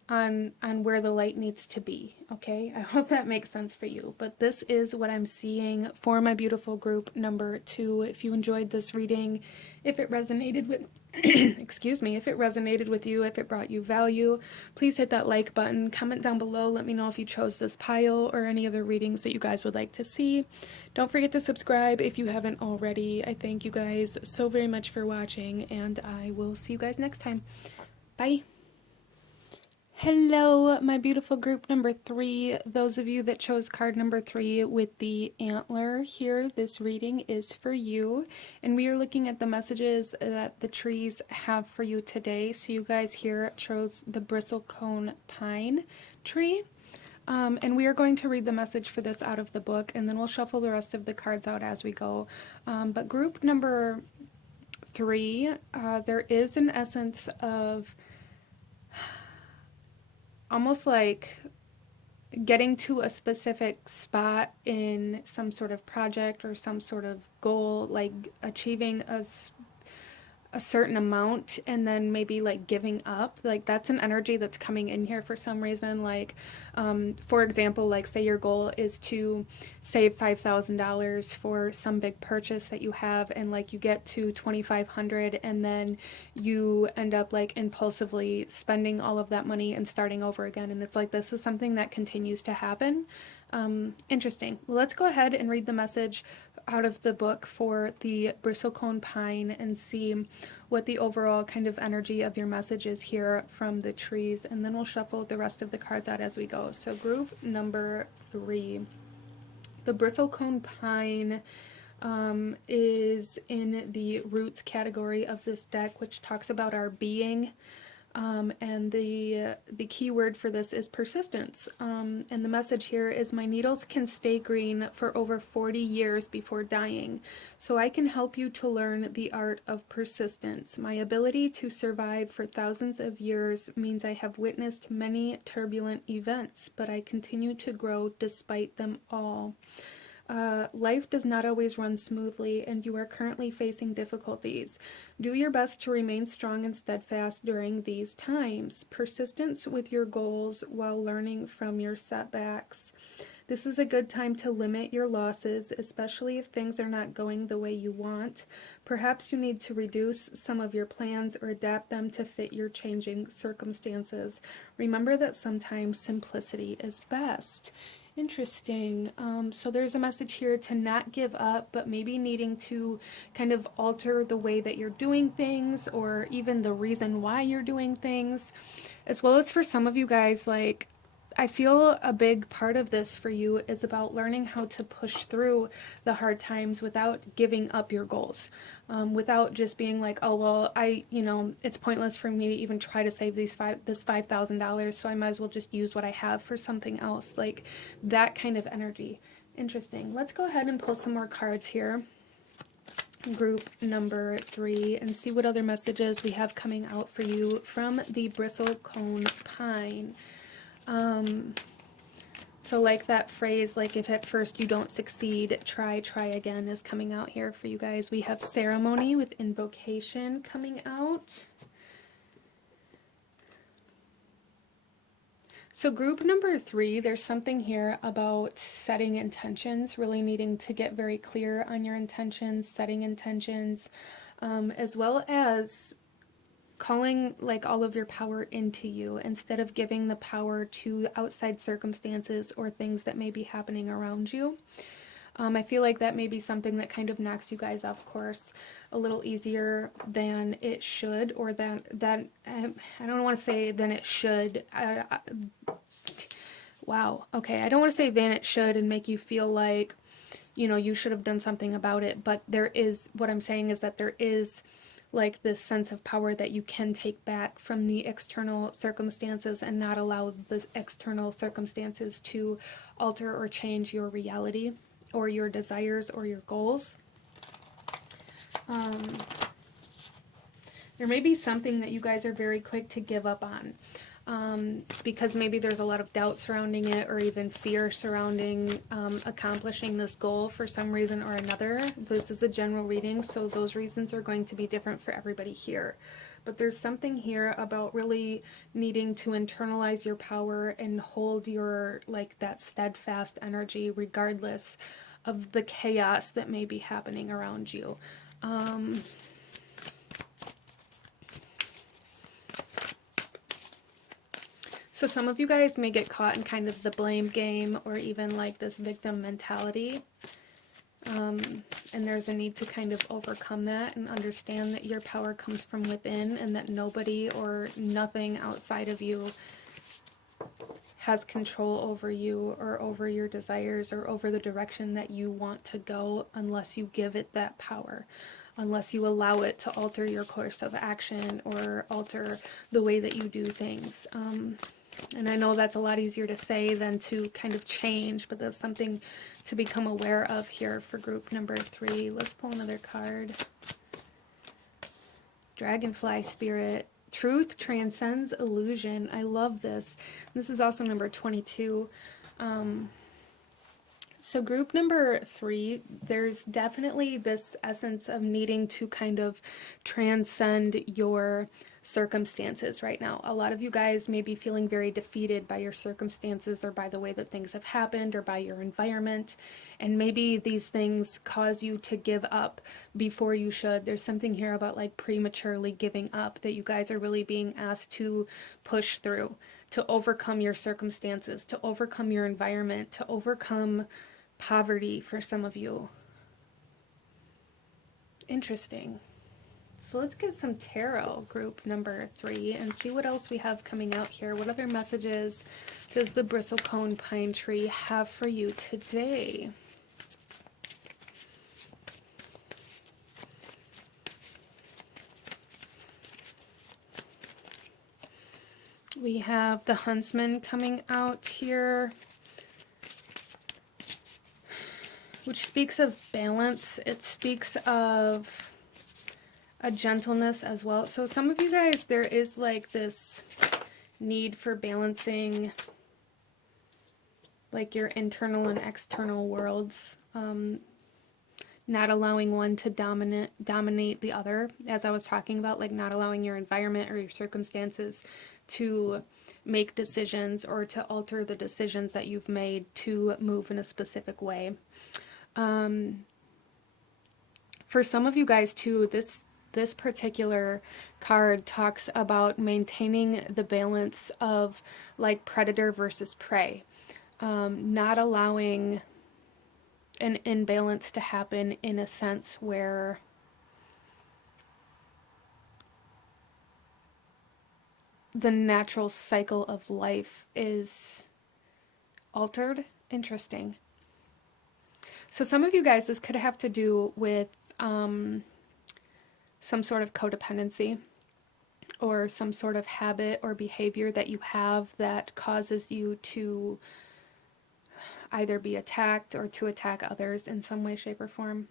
on where the light needs to be. Okay, I hope that makes sense for you. But this is what I'm seeing for my beautiful group number 2. If you enjoyed this reading, if it resonated with excuse me, if it resonated with you, if it brought you value, please hit that like button, comment down below, let me know if you chose this pile or any other readings that you guys would like to see. Don't forget to subscribe if you haven't already. I thank you guys so very much for watching, and I will see you guys next time. Bye. Hello, my beautiful group number 3. Those of you that chose card number 3 with the antler here, this reading is for you. And we are looking at the messages that the trees have for you today. So you guys here chose the bristlecone pine tree. And we are going to read the message for this out of the book, and then we'll shuffle the rest of the cards out as we go. But group number 3, there is an essence of almost like getting to a specific spot in some sort of project or some sort of goal, like achieving a certain amount and then maybe like giving up. Like that's an energy that's coming in here for some reason. Like for example, like say your goal is to save $5,000 for some big purchase that you have, and like you get to 2,500 and then you end up like impulsively spending all of that money and starting over again. And it's like this is something that continues to happen. Interesting. Well, let's go ahead and read the message out of the book for the bristlecone pine and see what the overall kind of energy of your message is here from the trees, and then we'll shuffle the rest of the cards out as we go. So group number 3, the bristlecone pine is in the roots category of this deck, which talks about our being. And the key word for this is persistence. And the message here is my needles can stay green for over 40 years before dying, so I can help you to learn the art of persistence. My ability to survive for thousands of years means I have witnessed many turbulent events, but I continue to grow despite them all. Life does not always run smoothly, and you are currently facing difficulties. Do your best to remain strong and steadfast during these times. Persistence with your goals while learning from your setbacks. This is a good time to limit your losses, especially if things are not going the way you want. Perhaps you need to reduce some of your plans or adapt them to fit your changing circumstances. Remember that sometimes simplicity is best. Interesting. So there's a message here to not give up, but maybe needing to kind of alter the way that you're doing things, or even the reason why you're doing things. As well as for some of you guys, like, I feel a big part of this for you is about learning how to push through the hard times without giving up your goals, without just being like, oh, well, it's pointless for me to even try to save this $5,000, so I might as well just use what I have for something else. Like that kind of energy. Interesting. Let's go ahead and pull some more cards here. Group number 3, and see what other messages we have coming out for you from the bristlecone pine. So like that phrase, like if at first you don't succeed, try again, is coming out here for you guys. We have ceremony with invocation coming out. So group number 3, there's something here about setting intentions, really needing to get very clear on your intentions, setting intentions, as well as calling like all of your power into you instead of giving the power to outside circumstances or things that may be happening around you. I feel like that may be something that kind of knocks you guys off course a little easier than it should, or that I don't want to say than it should. Wow. Okay. I don't want to say than it should and make you feel like, you should have done something about it. But what I'm saying is that there is like this sense of power that you can take back from the external circumstances and not allow the external circumstances to alter or change your reality or your desires or your goals. There may be something that you guys are very quick to give up on. Because maybe there's a lot of doubt surrounding it, or even fear surrounding accomplishing this goal for some reason or another. This is a general reading, so those reasons are going to be different for everybody here. But there's something here about really needing to internalize your power and hold your, like, that steadfast energy regardless of the chaos that may be happening around you. So some of you guys may get caught in kind of the blame game, or even like this victim mentality. And there's a need to kind of overcome that and understand that your power comes from within, and that nobody or nothing outside of you has control over you or over your desires or over the direction that you want to go unless you give it that power, unless you allow it to alter your course of action or alter the way that you do things. And I know that's a lot easier to say than to kind of change, but that's something to become aware of here for group number 3. Let's pull another card. Dragonfly Spirit. Truth transcends illusion. I love this. This is also number 22. So group number 3, there's definitely this essence of needing to kind of transcend your circumstances right now. A lot of you guys may be feeling very defeated by your circumstances or by the way that things have happened or by your environment. And maybe these things cause you to give up before you should. There's something here about like prematurely giving up that you guys are really being asked to push through, to overcome your circumstances, to overcome your environment, to overcome poverty for some of you. Interesting. So let's get some tarot, group number 3, and see what else we have coming out here. What other messages does the bristlecone pine tree have for you today? We have the huntsman coming out here, which speaks of balance. It speaks of a gentleness as well. So some of you guys, there is like this need for balancing like your internal and external worlds, not allowing one to dominate the other, as I was talking about, like not allowing your environment or your circumstances to make decisions or to alter the decisions that you've made to move in a specific way. For some of you guys too, this particular card talks about maintaining the balance of like predator versus prey, not allowing an imbalance to happen in a sense where the natural cycle of life is altered. Interesting. So some of you guys, this could have to do with some sort of codependency or some sort of habit or behavior that you have that causes you to either be attacked or to attack others in some way, shape, or form.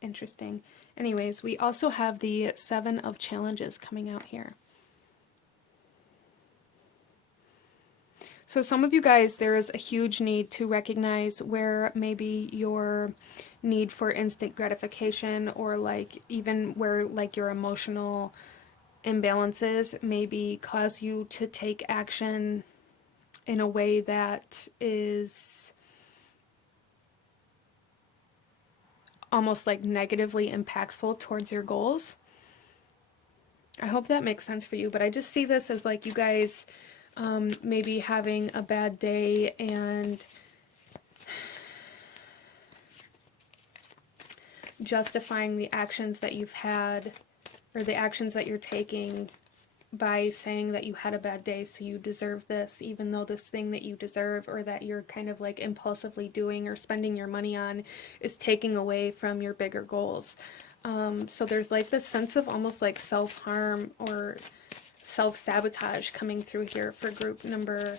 Interesting. Anyways, we also have the 7 of challenges coming out here. So some of you guys, there is a huge need to recognize where maybe your need for instant gratification or like even where like your emotional imbalances maybe cause you to take action in a way that is almost like negatively impactful towards your goals. I hope that makes sense for you, but I just see this as like you guys maybe having a bad day and justifying the actions that you've had or the actions that you're taking by saying that you had a bad day, so you deserve this, even though this thing that you deserve or that you're kind of like impulsively doing or spending your money on is taking away from your bigger goals. So there's like this sense of almost like self-harm or self-sabotage coming through here for group number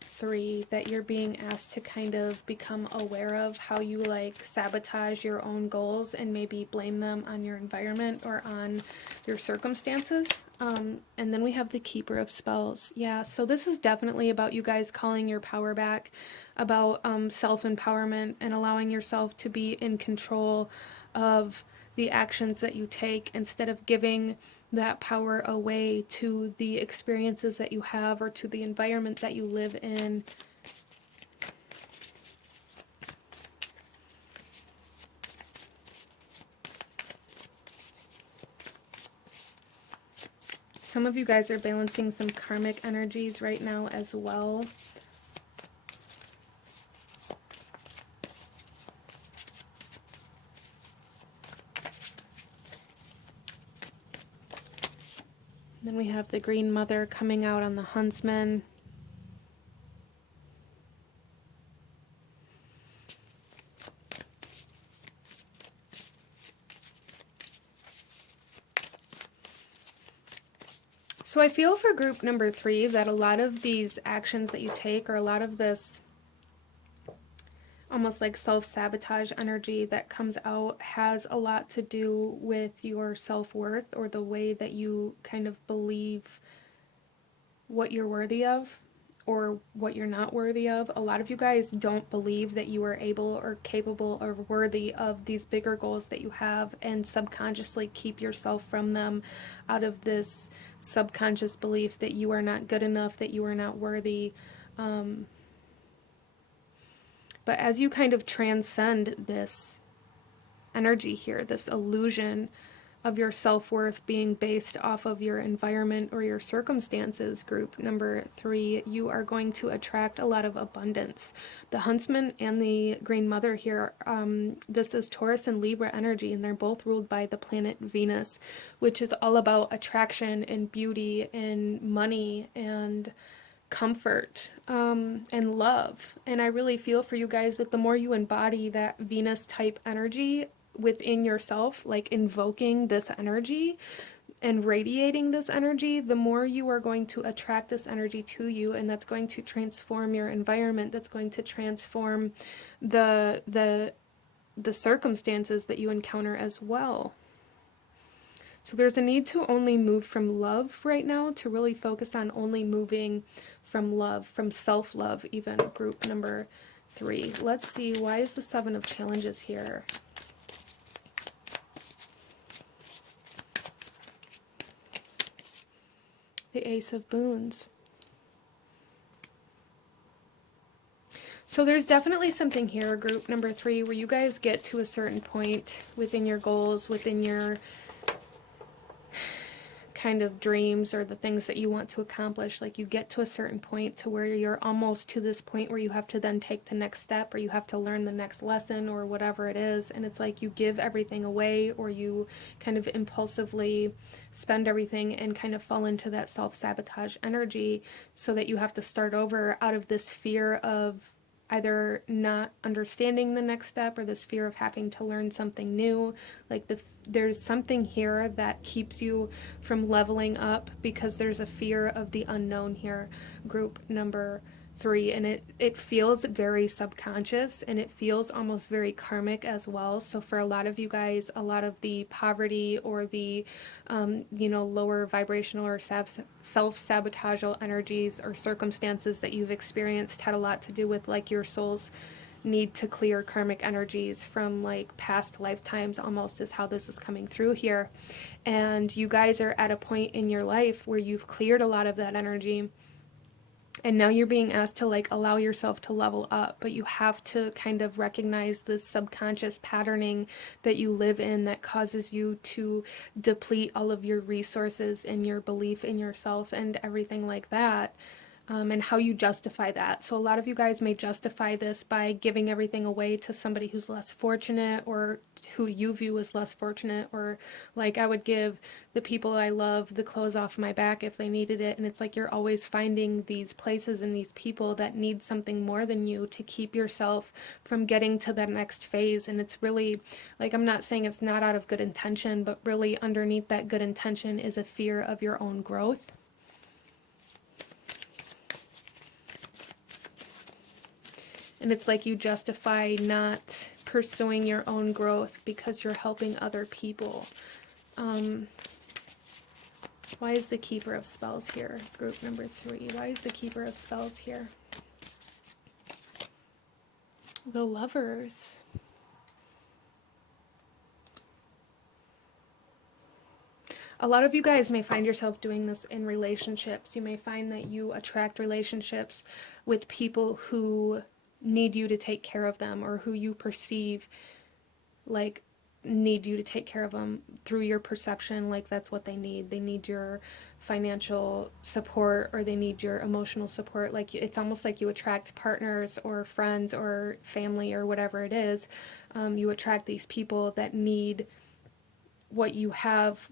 3 that you're being asked to kind of become aware of, how you like sabotage your own goals and maybe blame them on your environment or on your circumstances. And then we have the Keeper of Spells. Yeah, so this is definitely about you guys calling your power back, about self-empowerment and allowing yourself to be in control of the actions that you take instead of giving that power away to the experiences that you have or to the environment that you live in. Some of you guys are balancing some karmic energies right now as well. Then we have the Green Mother coming out on the Huntsman. So I feel for group number 3 that a lot of these actions that you take, or a lot of this almost like self-sabotage energy that comes out, has a lot to do with your self-worth, or the way that you kind of believe what you're worthy of or what you're not worthy of. A lot of you guys don't believe that you are able or capable or worthy of these bigger goals that you have, and subconsciously keep yourself from them out of this subconscious belief that you are not good enough, that you are not worthy. But as you kind of transcend this energy here, this illusion of your self-worth being based off of your environment or your circumstances, group number 3, you are going to attract a lot of abundance. The Huntsman and the Green Mother here, this is Taurus and Libra energy, and they're both ruled by the planet Venus, which is all about attraction and beauty and money and comfort, and love. And I really feel for you guys that the more you embody that Venus type energy within yourself, like invoking this energy and radiating this energy, the more you are going to attract this energy to you, and that's going to transform your environment, that's going to transform the circumstances that you encounter as well. So there's a need to only move from love right now, to really focus on only moving from love, from self-love even, group number 3. Let's see, why is the 7 of Challenges here? The Ace of Boons. So there's definitely something here, group number 3, where you guys get to a certain point within your goals, within your kind of dreams, or the things that you want to accomplish. Like, you get to a certain point to where you're almost to this point where you have to then take the next step, or you have to learn the next lesson, or whatever it is. And it's like you give everything away, or you kind of impulsively spend everything and kind of fall into that self-sabotage energy, so that you have to start over out of this fear of either not understanding the next step, or this fear of having to learn something new. Like, there's something here that keeps you from leveling up, because there's a fear of the unknown here, group number 3. And it feels very subconscious, and it feels almost very karmic as well. So for a lot of you guys, a lot of the poverty, or the lower vibrational or self-sabotageal energies or circumstances that you've experienced had a lot to do with, like, your soul's need to clear karmic energies from, like, past lifetimes, almost, is how this is coming through here. And you guys are at a point in your life where you've cleared a lot of that energy, and now you're being asked to, like, allow yourself to level up. But you have to kind of recognize this subconscious patterning that you live in, that causes you to deplete all of your resources and your belief in yourself and everything like that. And how you justify that. So a lot of you guys may justify this by giving everything away to somebody who's less fortunate, or who you view as less fortunate. Or, like, I would give the people I love the clothes off my back if they needed it. And it's like you're always finding these places and these people that need something more than you, to keep yourself from getting to that next phase. And it's really, like, I'm not saying it's not out of good intention, but really underneath that good intention is a fear of your own growth. And it's like you justify not pursuing your own growth because you're helping other people. Why is the Keeper of Spells here, group number 3? Why is the Keeper of Spells here? The Lovers. A lot of you guys may find yourself doing this in relationships. You may find that you attract relationships with people who need you to take care of them, or who you perceive like need you to take care of them through your perception, like that's what they need. They need your financial support, or they need your emotional support. Like, it's almost like you attract partners or friends or family or whatever it is. You attract these people that need what you have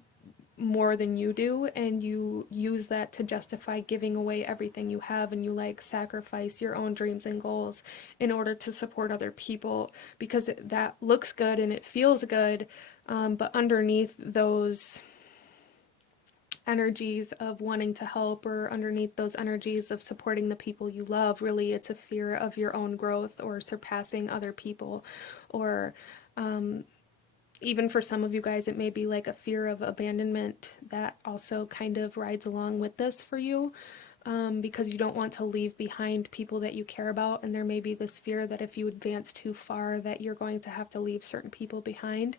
more than you do, and you use that to justify giving away everything you have, and you like sacrifice your own dreams and goals in order to support other people because that looks good and it feels good, but underneath those energies of wanting to help, or underneath those energies of supporting the people you love, really it's a fear of your own growth or surpassing other people, or even for some of you guys, it may be like a fear of abandonment that also kind of rides along with this for you, because you don't want to leave behind people that you care about. And there may be this fear that if you advance too far, that you're going to have to leave certain people behind.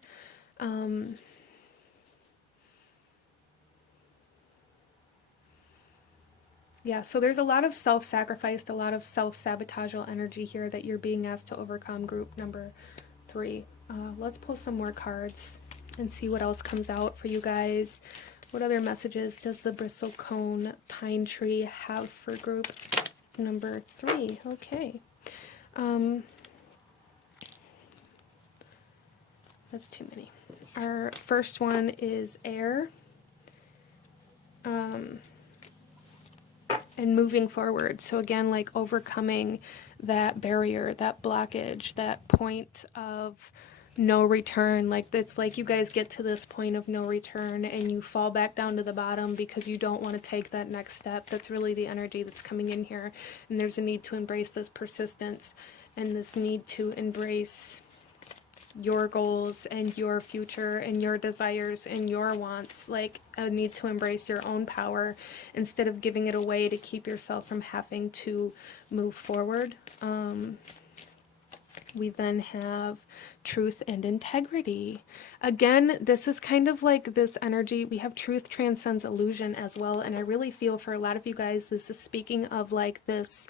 Yeah, so there's a lot of self-sacrifice, a lot of self-sabotageal energy here that you're being asked to overcome, group number 3. Let's pull some more cards and see what else comes out for you guys. What other messages does the bristlecone pine tree have for group number 3? Okay. That's too many. Our first one is air. And moving forward. So again, like overcoming that barrier, that blockage, that point of no return. Like it's like you guys get to this point of no return and you fall back down to the bottom because you don't want to take that next step. That's really the energy that's coming in here. And there's a need to embrace this persistence and this need to embrace your goals and your future and your desires and your wants, like a need to embrace your own power instead of giving it away to keep yourself from having to move forward. We then have truth and integrity. Again, this is kind of like this energy. We have truth transcends illusion as well. And I really feel for a lot of you guys, this is speaking of like this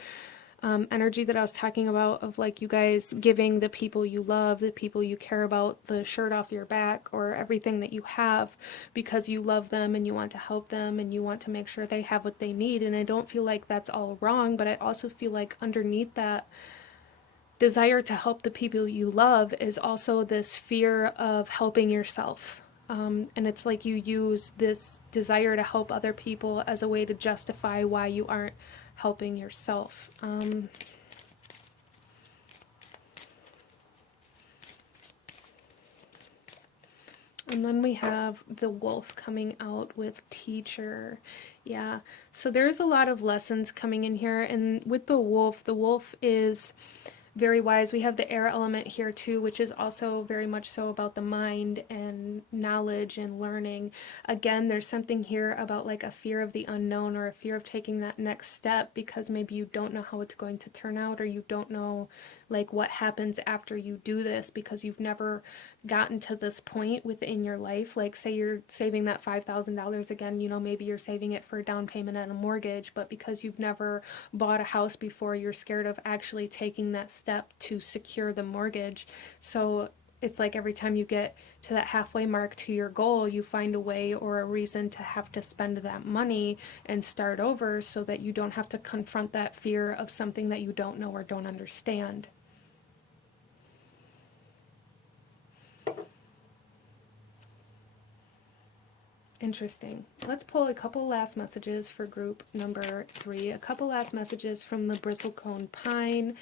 energy that I was talking about of like you guys giving the people you love, the people you care about, the shirt off your back or everything that you have because you love them and you want to help them and you want to make sure they have what they need. And I don't feel like that's all wrong, but I also feel like underneath that desire to help the people you love is also this fear of helping yourself. And it's like you use this desire to help other people as a way to justify why you aren't helping yourself. And then we have the wolf coming out with teacher. Yeah, so there's a lot of lessons coming in here. And with the wolf is very wise. We have the air element here too, which is also very much so about the mind and knowledge and learning. Again, there's something here about like a fear of the unknown or a fear of taking that next step because maybe you don't know how it's going to turn out, or you don't know like what happens after you do this because you've never gotten to this point within your life. Like say you're saving that $5,000 again, you know, maybe you're saving it for a down payment and a mortgage, but because you've never bought a house before, you're scared of actually taking that step to secure the mortgage. So it's like every time you get to that halfway mark to your goal, you find a way or a reason to have to spend that money and start over so that you don't have to confront that fear of something that you don't know or don't understand. Interesting. Let's pull a couple last messages for group number 3. A couple last messages from the bristlecone pine.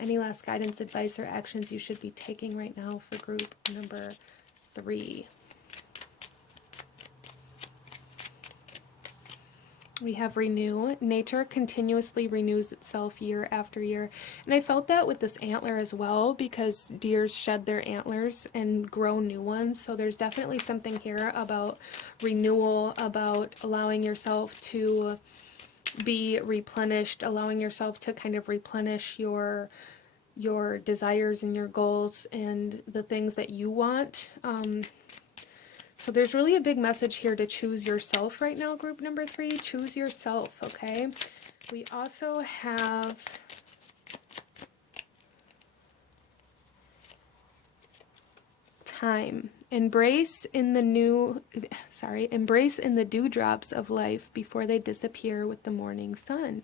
Any last guidance, advice, or actions you should be taking right now for group number 3? We have renew. Nature continuously renews itself year after year. And I felt that with this antler as well, because deers shed their antlers and grow new ones. So there's definitely something here about renewal, about allowing yourself to be replenished, allowing yourself to kind of replenish your desires and your goals and the things that you want. So there's really a big message here to choose yourself right now, group number 3. Choose yourself, okay? We also have time. Embrace in the dewdrops of life before they disappear with the morning sun.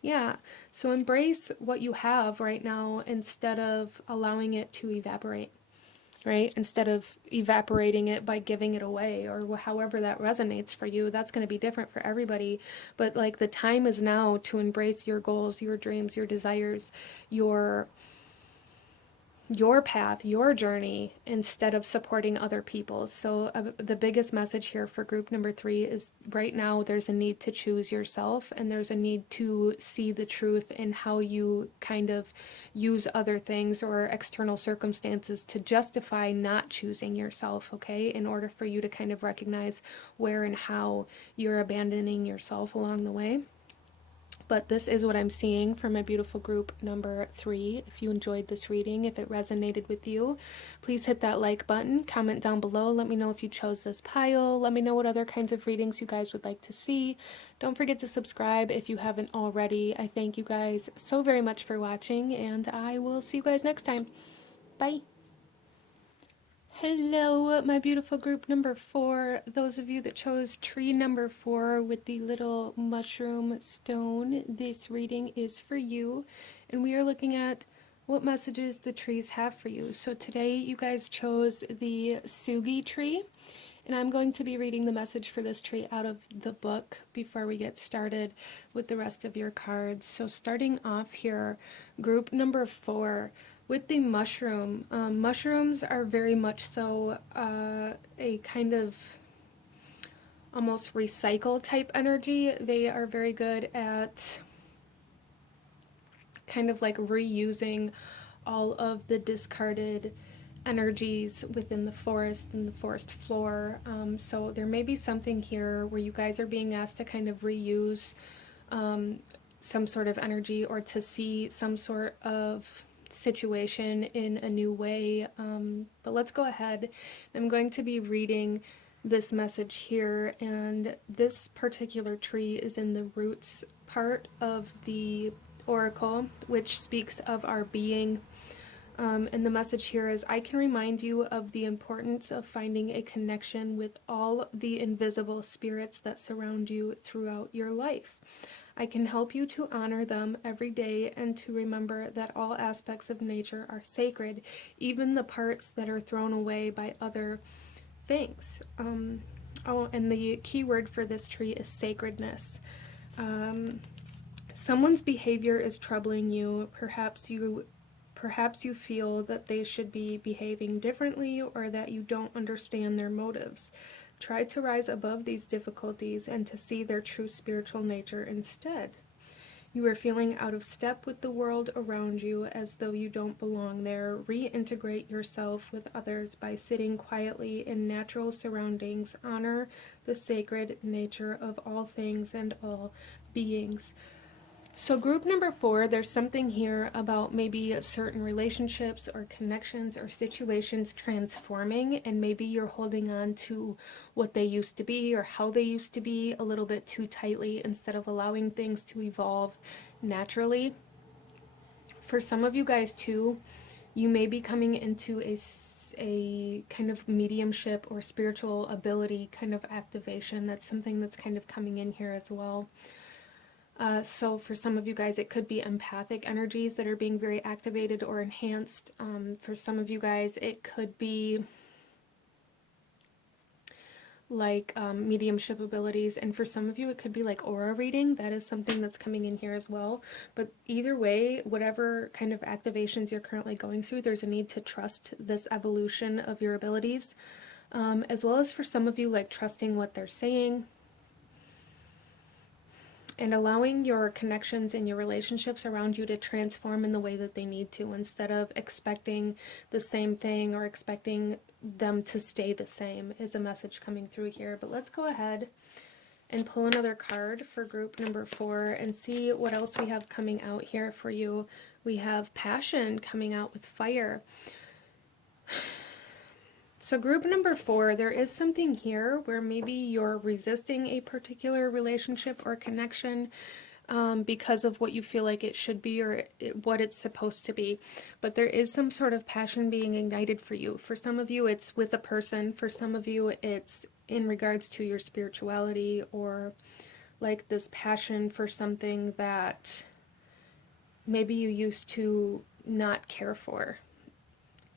Yeah, so embrace what you have right now instead of allowing it to evaporate. right? Instead of evaporating it by giving it away, or however that resonates for you. That's going to be different for everybody. But like, the time is now to embrace your goals, your dreams, your desires, your path, your journey, instead of supporting other people's. So the biggest message here for group number 3 is right now there's a need to choose yourself, and there's a need to see the truth in how you kind of use other things or external circumstances to justify not choosing yourself, okay? In order for you to kind of recognize where and how you're abandoning yourself along the way. But this is what I'm seeing for my beautiful group number 3. If you enjoyed this reading, if it resonated with you, please hit that like button, comment down below, let me know if you chose this pile, let me know what other kinds of readings you guys would like to see. Don't forget to subscribe if you haven't already. I thank you guys so very much for watching, and I will see you guys next time. Bye! Hello, my beautiful group number 4. Those of you that chose tree number 4 with the little mushroom stone, this reading is for you. And we are looking at what messages the trees have for you. So today you guys chose the Sugi tree. And I'm going to be reading the message for this tree out of the book before we get started with the rest of your cards. So starting off here, group number 4. With the mushroom, mushrooms are very much so a kind of almost recycle type energy. They are very good at kind of like reusing all of the discarded energies within the forest and the forest floor. So there may be something here where you guys are being asked to kind of reuse some sort of energy, or to see some sort of situation in a new way. But let's go ahead. I'm going to be reading this message here, and this particular tree is in the roots part of the oracle, which speaks of our being. And the message here is, I can remind you of the importance of finding a connection with all the invisible spirits that surround you throughout your life. I can help you to honor them every day and to remember that all aspects of nature are sacred, even the parts that are thrown away by other things. And the key word for this tree is sacredness. Someone's behavior is troubling you. Perhaps you feel that they should be behaving differently, or that you don't understand their motives. Try to rise above these difficulties and to see their true spiritual nature instead. You are feeling out of step with the world around you, as though you don't belong there. Reintegrate yourself with others by sitting quietly in natural surroundings. Honor the sacred nature of all things and all beings. So group number 4, there's something here about maybe certain relationships or connections or situations transforming, and maybe you're holding on to what they used to be or how they used to be a little bit too tightly, instead of allowing things to evolve naturally. For some of you guys too, you may be coming into a kind of mediumship or spiritual ability kind of activation. That's something that's kind of coming in here as well. So for some of you guys, it could be empathic energies that are being very activated or enhanced. For some of you guys, it could be like mediumship abilities. And for some of you, it could be like aura reading. That is something that's coming in here as well. But either way, whatever kind of activations you're currently going through, there's a need to trust this evolution of your abilities. As well as for some of you, like trusting what they're saying, and allowing your connections and your relationships around you to transform in the way that they need to, instead of expecting the same thing or expecting them to stay the same, is a message coming through here. But let's go ahead and pull another card for group number 4 and see what else we have coming out here for you. We have passion coming out with fire. So group number 4, there is something here where maybe you're resisting a particular relationship or connection because of what you feel like it should be, or what it's supposed to be. But there is some sort of passion being ignited for you. For some of you, it's with a person. For some of you, it's in regards to your spirituality, or like this passion for something that maybe you used to not care for.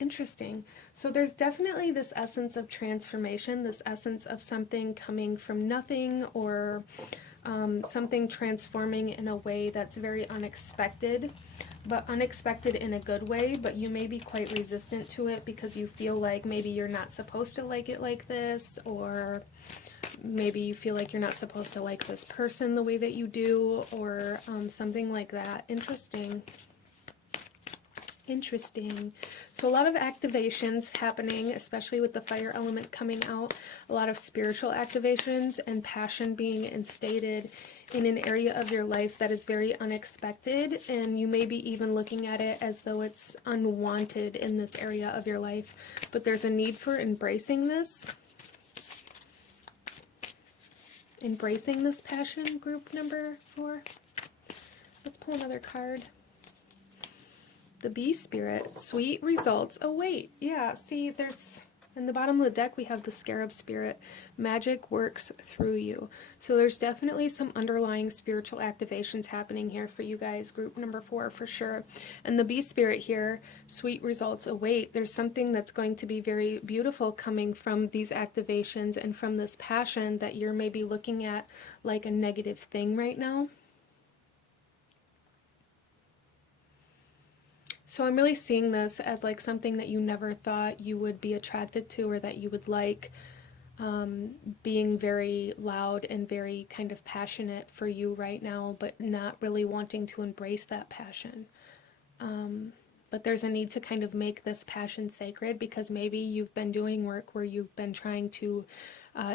Interesting. So there's definitely this essence of transformation, this essence of something coming from nothing, or something transforming in a way that's very unexpected, but unexpected in a good way, but you may be quite resistant to it because you feel like maybe you're not supposed to like it like this, or maybe you feel like you're not supposed to like this person the way that you do, or something like that. Interesting. Interesting. So a lot of activations happening, especially with the fire element coming out, a lot of spiritual activations and passion being instated in an area of your life that is very unexpected, and you may be even looking at it as though it's unwanted in this area of your life, but there's a need for embracing this. Embracing this passion, group number 4. Let's pull another card. The Bee Spirit, sweet results await. Yeah, see, there's, in the bottom of the deck, we have the Scarab Spirit. Magic works through you. So there's definitely some underlying spiritual activations happening here for you guys, group number 4, for sure. And the Bee Spirit here, sweet results await. There's something that's going to be very beautiful coming from these activations and from this passion that you're maybe looking at like a negative thing right now. So I'm really seeing this as like something that you never thought you would be attracted to, or that you would like, being very loud and very kind of passionate for you right now, but not really wanting to embrace that passion. But there's a need to kind of make this passion sacred, because maybe you've been doing work where you've been trying to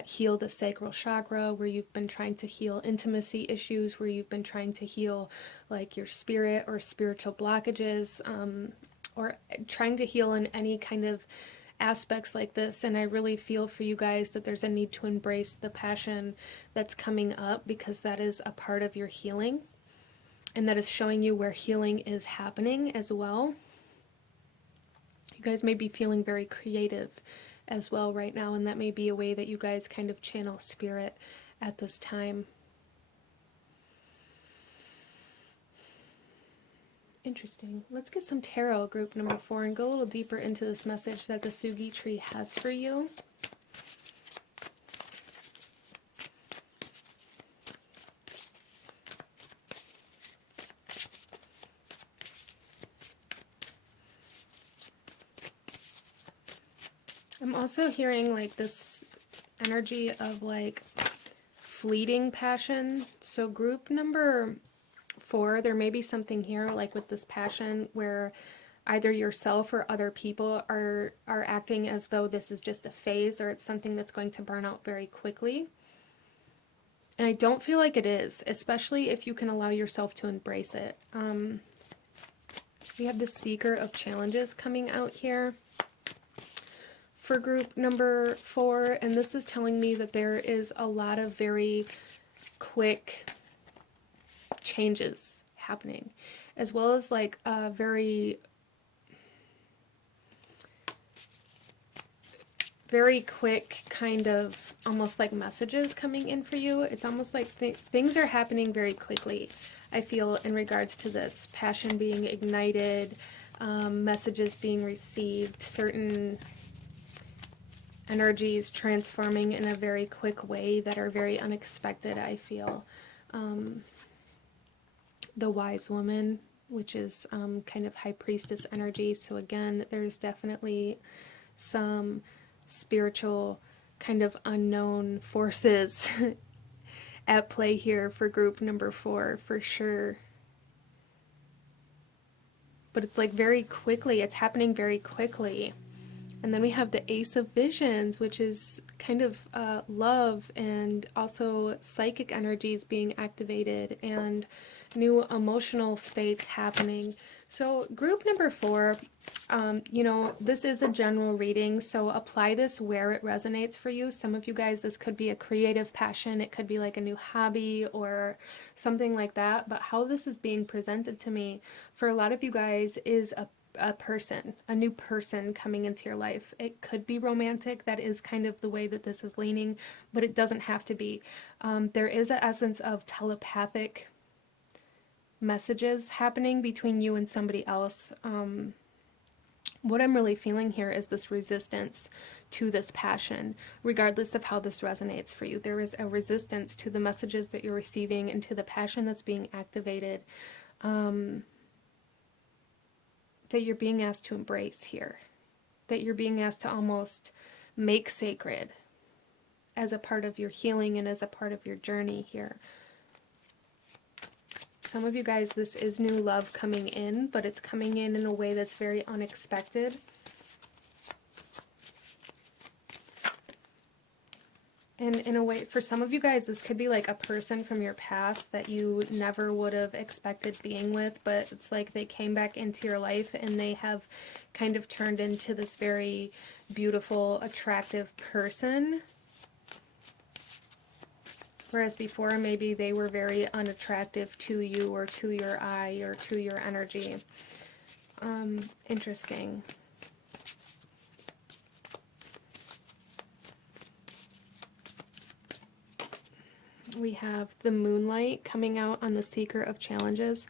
heal the sacral chakra, where you've been trying to heal intimacy issues, where you've been trying to heal like your spirit or spiritual blockages, or trying to heal in any kind of aspects like this. And I really feel for you guys that there's a need to embrace the passion that's coming up, because that is a part of your healing, and that is showing you where healing is happening as well. You guys may be feeling very creative as well right now, and that may be a way that you guys kind of channel spirit at this time. Interesting. Let's get some tarot, group number 4, and go a little deeper into this message that the Sugi tree has for you. I'm also hearing like this energy of like fleeting passion. So group number 4, there may be something here like with this passion where either yourself or other people are acting as though this is just a phase, or it's something that's going to burn out very quickly. And I don't feel like it is, especially if you can allow yourself to embrace it. We have the Seeker of Challenges coming out here for group number 4, and this is telling me that there is a lot of very quick changes happening, as well as like a very quick kind of almost like messages coming in for you. It's almost like things are happening very quickly, I feel, in regards to this passion being ignited, messages being received, certain energies transforming in a very quick way that are very unexpected, I feel. The Wise Woman, which is kind of High Priestess energy. So again, there's definitely some spiritual kind of unknown forces at play here for group number 4, for sure. But it's like very quickly, it's happening very quickly. And then we have the Ace of Visions, which is kind of love and also psychic energies being activated and new emotional states happening. So group number 4, you know, this is a general reading, so apply this where it resonates for you. Some of you guys, this could be a creative passion. It could be like a new hobby or something like that. But how this is being presented to me for a lot of you guys is a person, a new person coming into your life. It could be romantic. That is kind of the way that this is leaning, but it doesn't have to be. There is an essence of telepathic messages happening between you and somebody else. What I'm really feeling here is this resistance to this passion, regardless of how this resonates for you. There is a resistance to the messages that you're receiving and to the passion that's being activated, that you're being asked to embrace here, that you're being asked to almost make sacred as a part of your healing and as a part of your journey here. Some of you guys, this is new love coming in, but it's coming in a way that's very unexpected. And in a way, for some of you guys, this could be like a person from your past that you never would have expected being with, but it's like they came back into your life and they have kind of turned into this very beautiful, attractive person. Whereas before, maybe they were very unattractive to you or to your eye or to your energy. Interesting. We have the moonlight coming out on the Seeker of Challenges.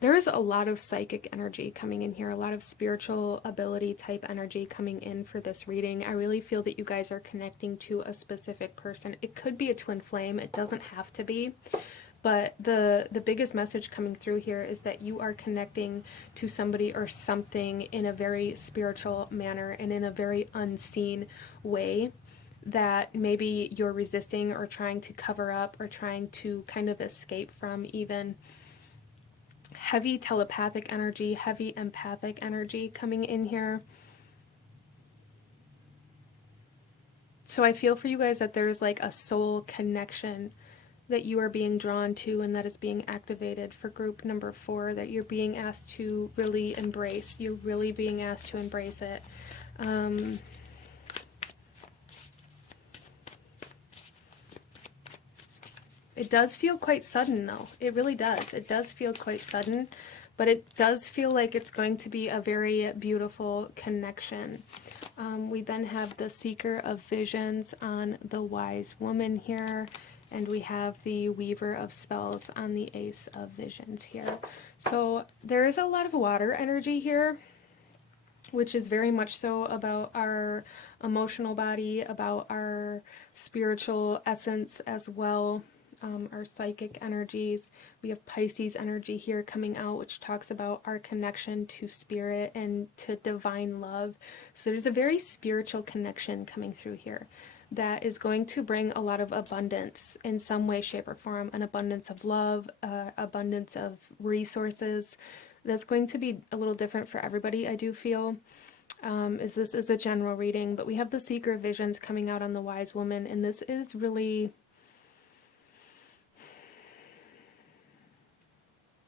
There is a lot of psychic energy coming in here, a lot of spiritual ability type energy coming in for this reading. I really feel that you guys are connecting to a specific person. It could be a twin flame. It doesn't have to be. But the biggest message coming through here is that you are connecting to somebody or something in a very spiritual manner and in a very unseen way that maybe you're resisting or trying to cover up or trying to kind of escape from even. Heavy telepathic energy, heavy empathic energy coming in here. So I feel for you guys that there's like a soul connection that you are being drawn to and that is being activated for group number 4 that you're being asked to really embrace. You're really being asked to embrace it. It does feel quite sudden, though. It really does. It does feel quite sudden, but it does feel like it's going to be a very beautiful connection. We then have the Seeker of Visions on the Wise Woman here, and we have the Weaver of Spells on the Ace of Visions here. So there is a lot of water energy here, which is very much so about our emotional body, about our spiritual essence as well. Our psychic energies. We have Pisces energy here coming out, which talks about our connection to spirit and to divine love. So there's a very spiritual connection coming through here that is going to bring a lot of abundance in some way, shape, or form. An abundance of love, abundance of resources. That's going to be a little different for everybody, I do feel. This is a general reading, but we have the Seeker of Visions coming out on the Wise Woman, and this is really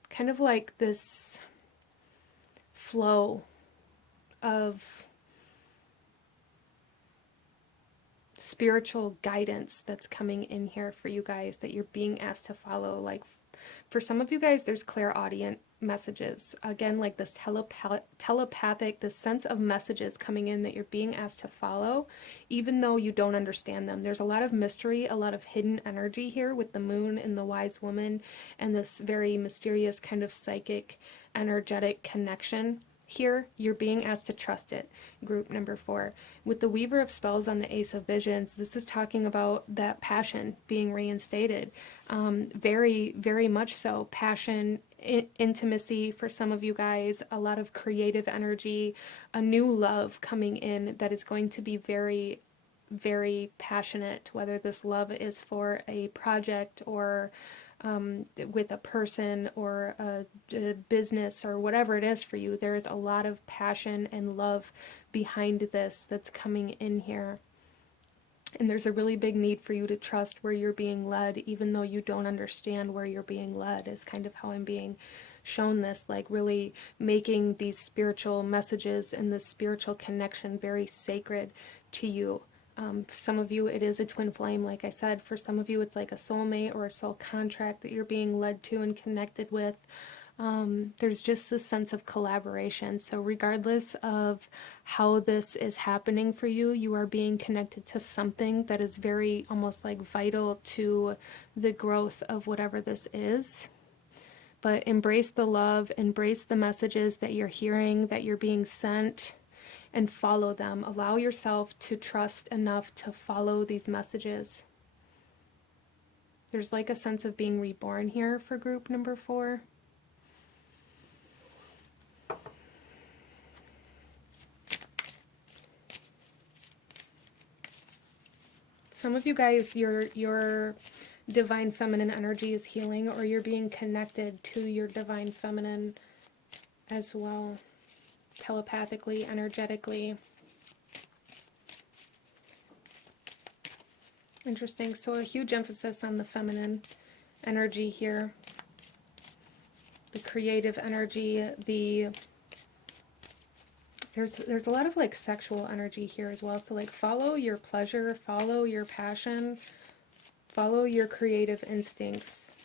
kind of like this flow of spiritual guidance that's coming in here for you guys that you're being asked to follow. Like for some of you guys, there's clairaudient messages. Again, like this telepathic, this sense of messages coming in that you're being asked to follow, even though you don't understand them. There's a lot of mystery, a lot of hidden energy here with the moon and the Wise Woman and this very mysterious kind of psychic, energetic connection. Here, you're being asked to trust it, group number 4. With the Weaver of Spells on the Ace of Visions, this is talking about that passion being reinstated. Very, very much so. Passion, intimacy for some of you guys, a lot of creative energy, a new love coming in that is going to be very, very passionate, whether this love is for a project or with a person or a business or whatever it is for you. There's a lot of passion and love behind this that's coming in here. And there's a really big need for you to trust where you're being led, even though you don't understand where you're being led, is kind of how I'm being shown this, like really making these spiritual messages and this spiritual connection very sacred to you. For some of you, it is a twin flame, like I said. For some of you, it's like a soulmate or a soul contract that you're being led to and connected with. There's just this sense of collaboration. So regardless of how this is happening for you, you are being connected to something that is very almost like vital to the growth of whatever this is. but embrace the love, embrace the messages that you're hearing, that you're being sent, and follow them. Allow yourself to trust enough to follow these messages. There's like a sense of being reborn here for group number 4. Some of you guys, your divine feminine energy is healing, or you're being connected to your divine feminine as well, telepathically, energetically. Interesting. So a huge emphasis on the feminine energy here. The creative energy, there's a lot of like sexual energy here as well. So like follow your pleasure, follow your passion, follow your creative instincts.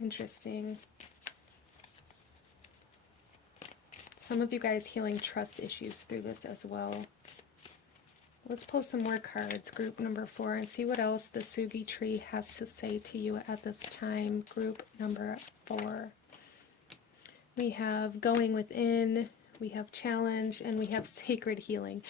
Interesting. Some of you guys healing trust issues through this as well. Let's pull some more cards, group number 4, and see what else the Sugi tree has to say to you at this time, group number 4. We have going within, we have challenge, and we have sacred healing.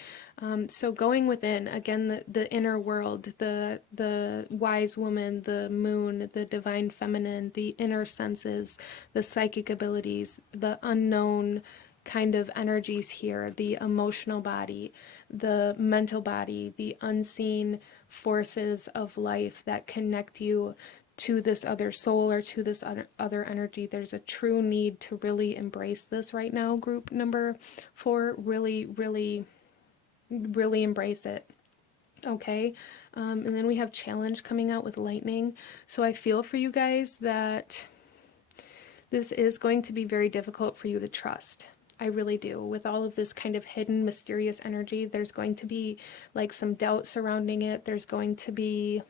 So going within, again, the inner world, the wise woman, the moon, the divine feminine, the inner senses, the psychic abilities, the unknown kind of energies here, the emotional body, the mental body, the unseen forces of life that connect you to this other soul or to this other energy. There's a true need to really embrace this right now, group number 4. Really, really, really embrace it. Okay, and then we have challenge coming out with lightning. So I feel for you guys that this is going to be very difficult for you to trust. I really do. With all of this kind of hidden, mysterious energy, there's going to be like some doubt surrounding it. There's going to be,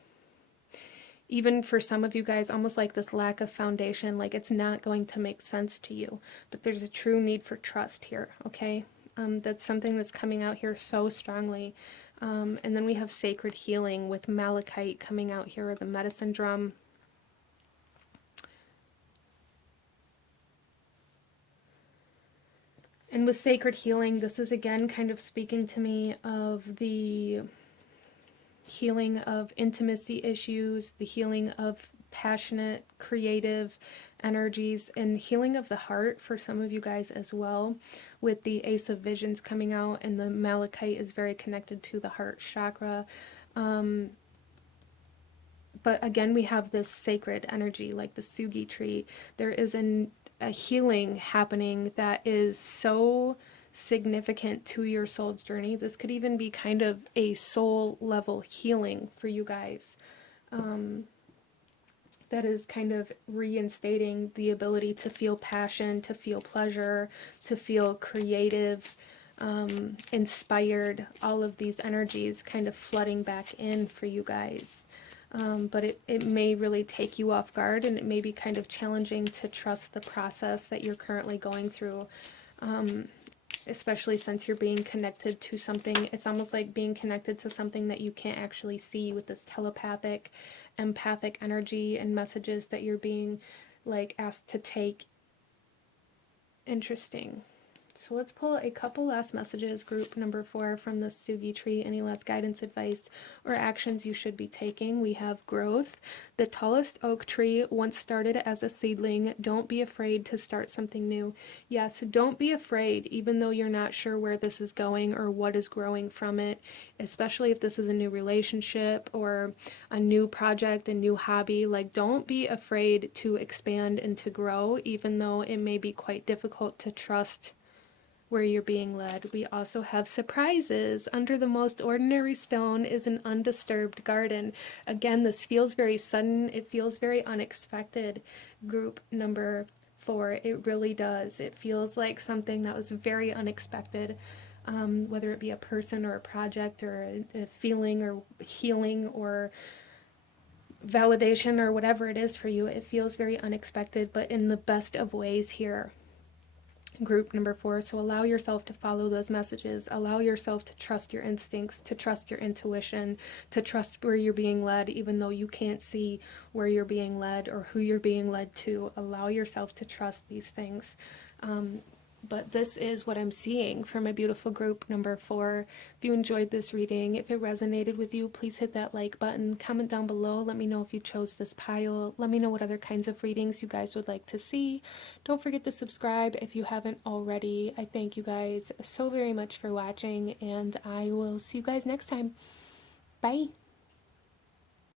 even for some of you guys, almost like this lack of foundation, like it's not going to make sense to you. But there's a true need for trust here, okay? That's something that's coming out here so strongly. And then we have sacred healing with malachite coming out here, the medicine drum. And with sacred healing, this is again kind of speaking to me of the healing of intimacy issues, the healing of passionate, creative energies, and healing of the heart for some of you guys as well, with the Ace of Visions coming out, and the malachite is very connected to the heart chakra. But again, we have this sacred energy, like the Sugi tree. There is a healing happening that is so significant to your soul's journey. This could even be kind of a soul level healing for you guys. That is kind of reinstating the ability to feel passion, to feel pleasure, to feel creative, inspired, all of these energies kind of flooding back in for you guys. But it may really take you off guard, and it may be kind of challenging to trust the process that you're currently going through, especially since you're being connected to something. It's almost like being connected to something that you can't actually see, with this telepathic, empathic energy and messages that you're being like asked to take. Interesting. So let's pull a couple last messages, group number 4, from the Sugi tree. Any last guidance, advice, or actions you should be taking? We have growth. The tallest oak tree once started as a seedling. Don't be afraid to start something new. Yeah, so don't be afraid, even though you're not sure where this is going or what is growing from it, especially if this is a new relationship or a new project, a new hobby. Like, don't be afraid to expand and to grow, even though it may be quite difficult to trust where you're being led. We also have surprises. Under the most ordinary stone is an undisturbed garden. Again, this feels very sudden. It feels very unexpected. Group number 4, it really does. It feels like something that was very unexpected, whether it be a person or a project or a feeling or healing or validation or whatever it is for you. It feels very unexpected, but in the best of ways here. group number 4. So allow yourself to follow those messages. Allow yourself to trust your instincts, to trust your intuition, to trust where you're being led, even though you can't see where you're being led or who you're being led to. Allow yourself to trust these things. But this is what I'm seeing for my beautiful group number 4. If you enjoyed this reading, if it resonated with you, please hit that like button. Comment down below. Let me know if you chose this pile. Let me know what other kinds of readings you guys would like to see. Don't forget to subscribe if you haven't already. I thank you guys so very much for watching, and I will see you guys next time. Bye.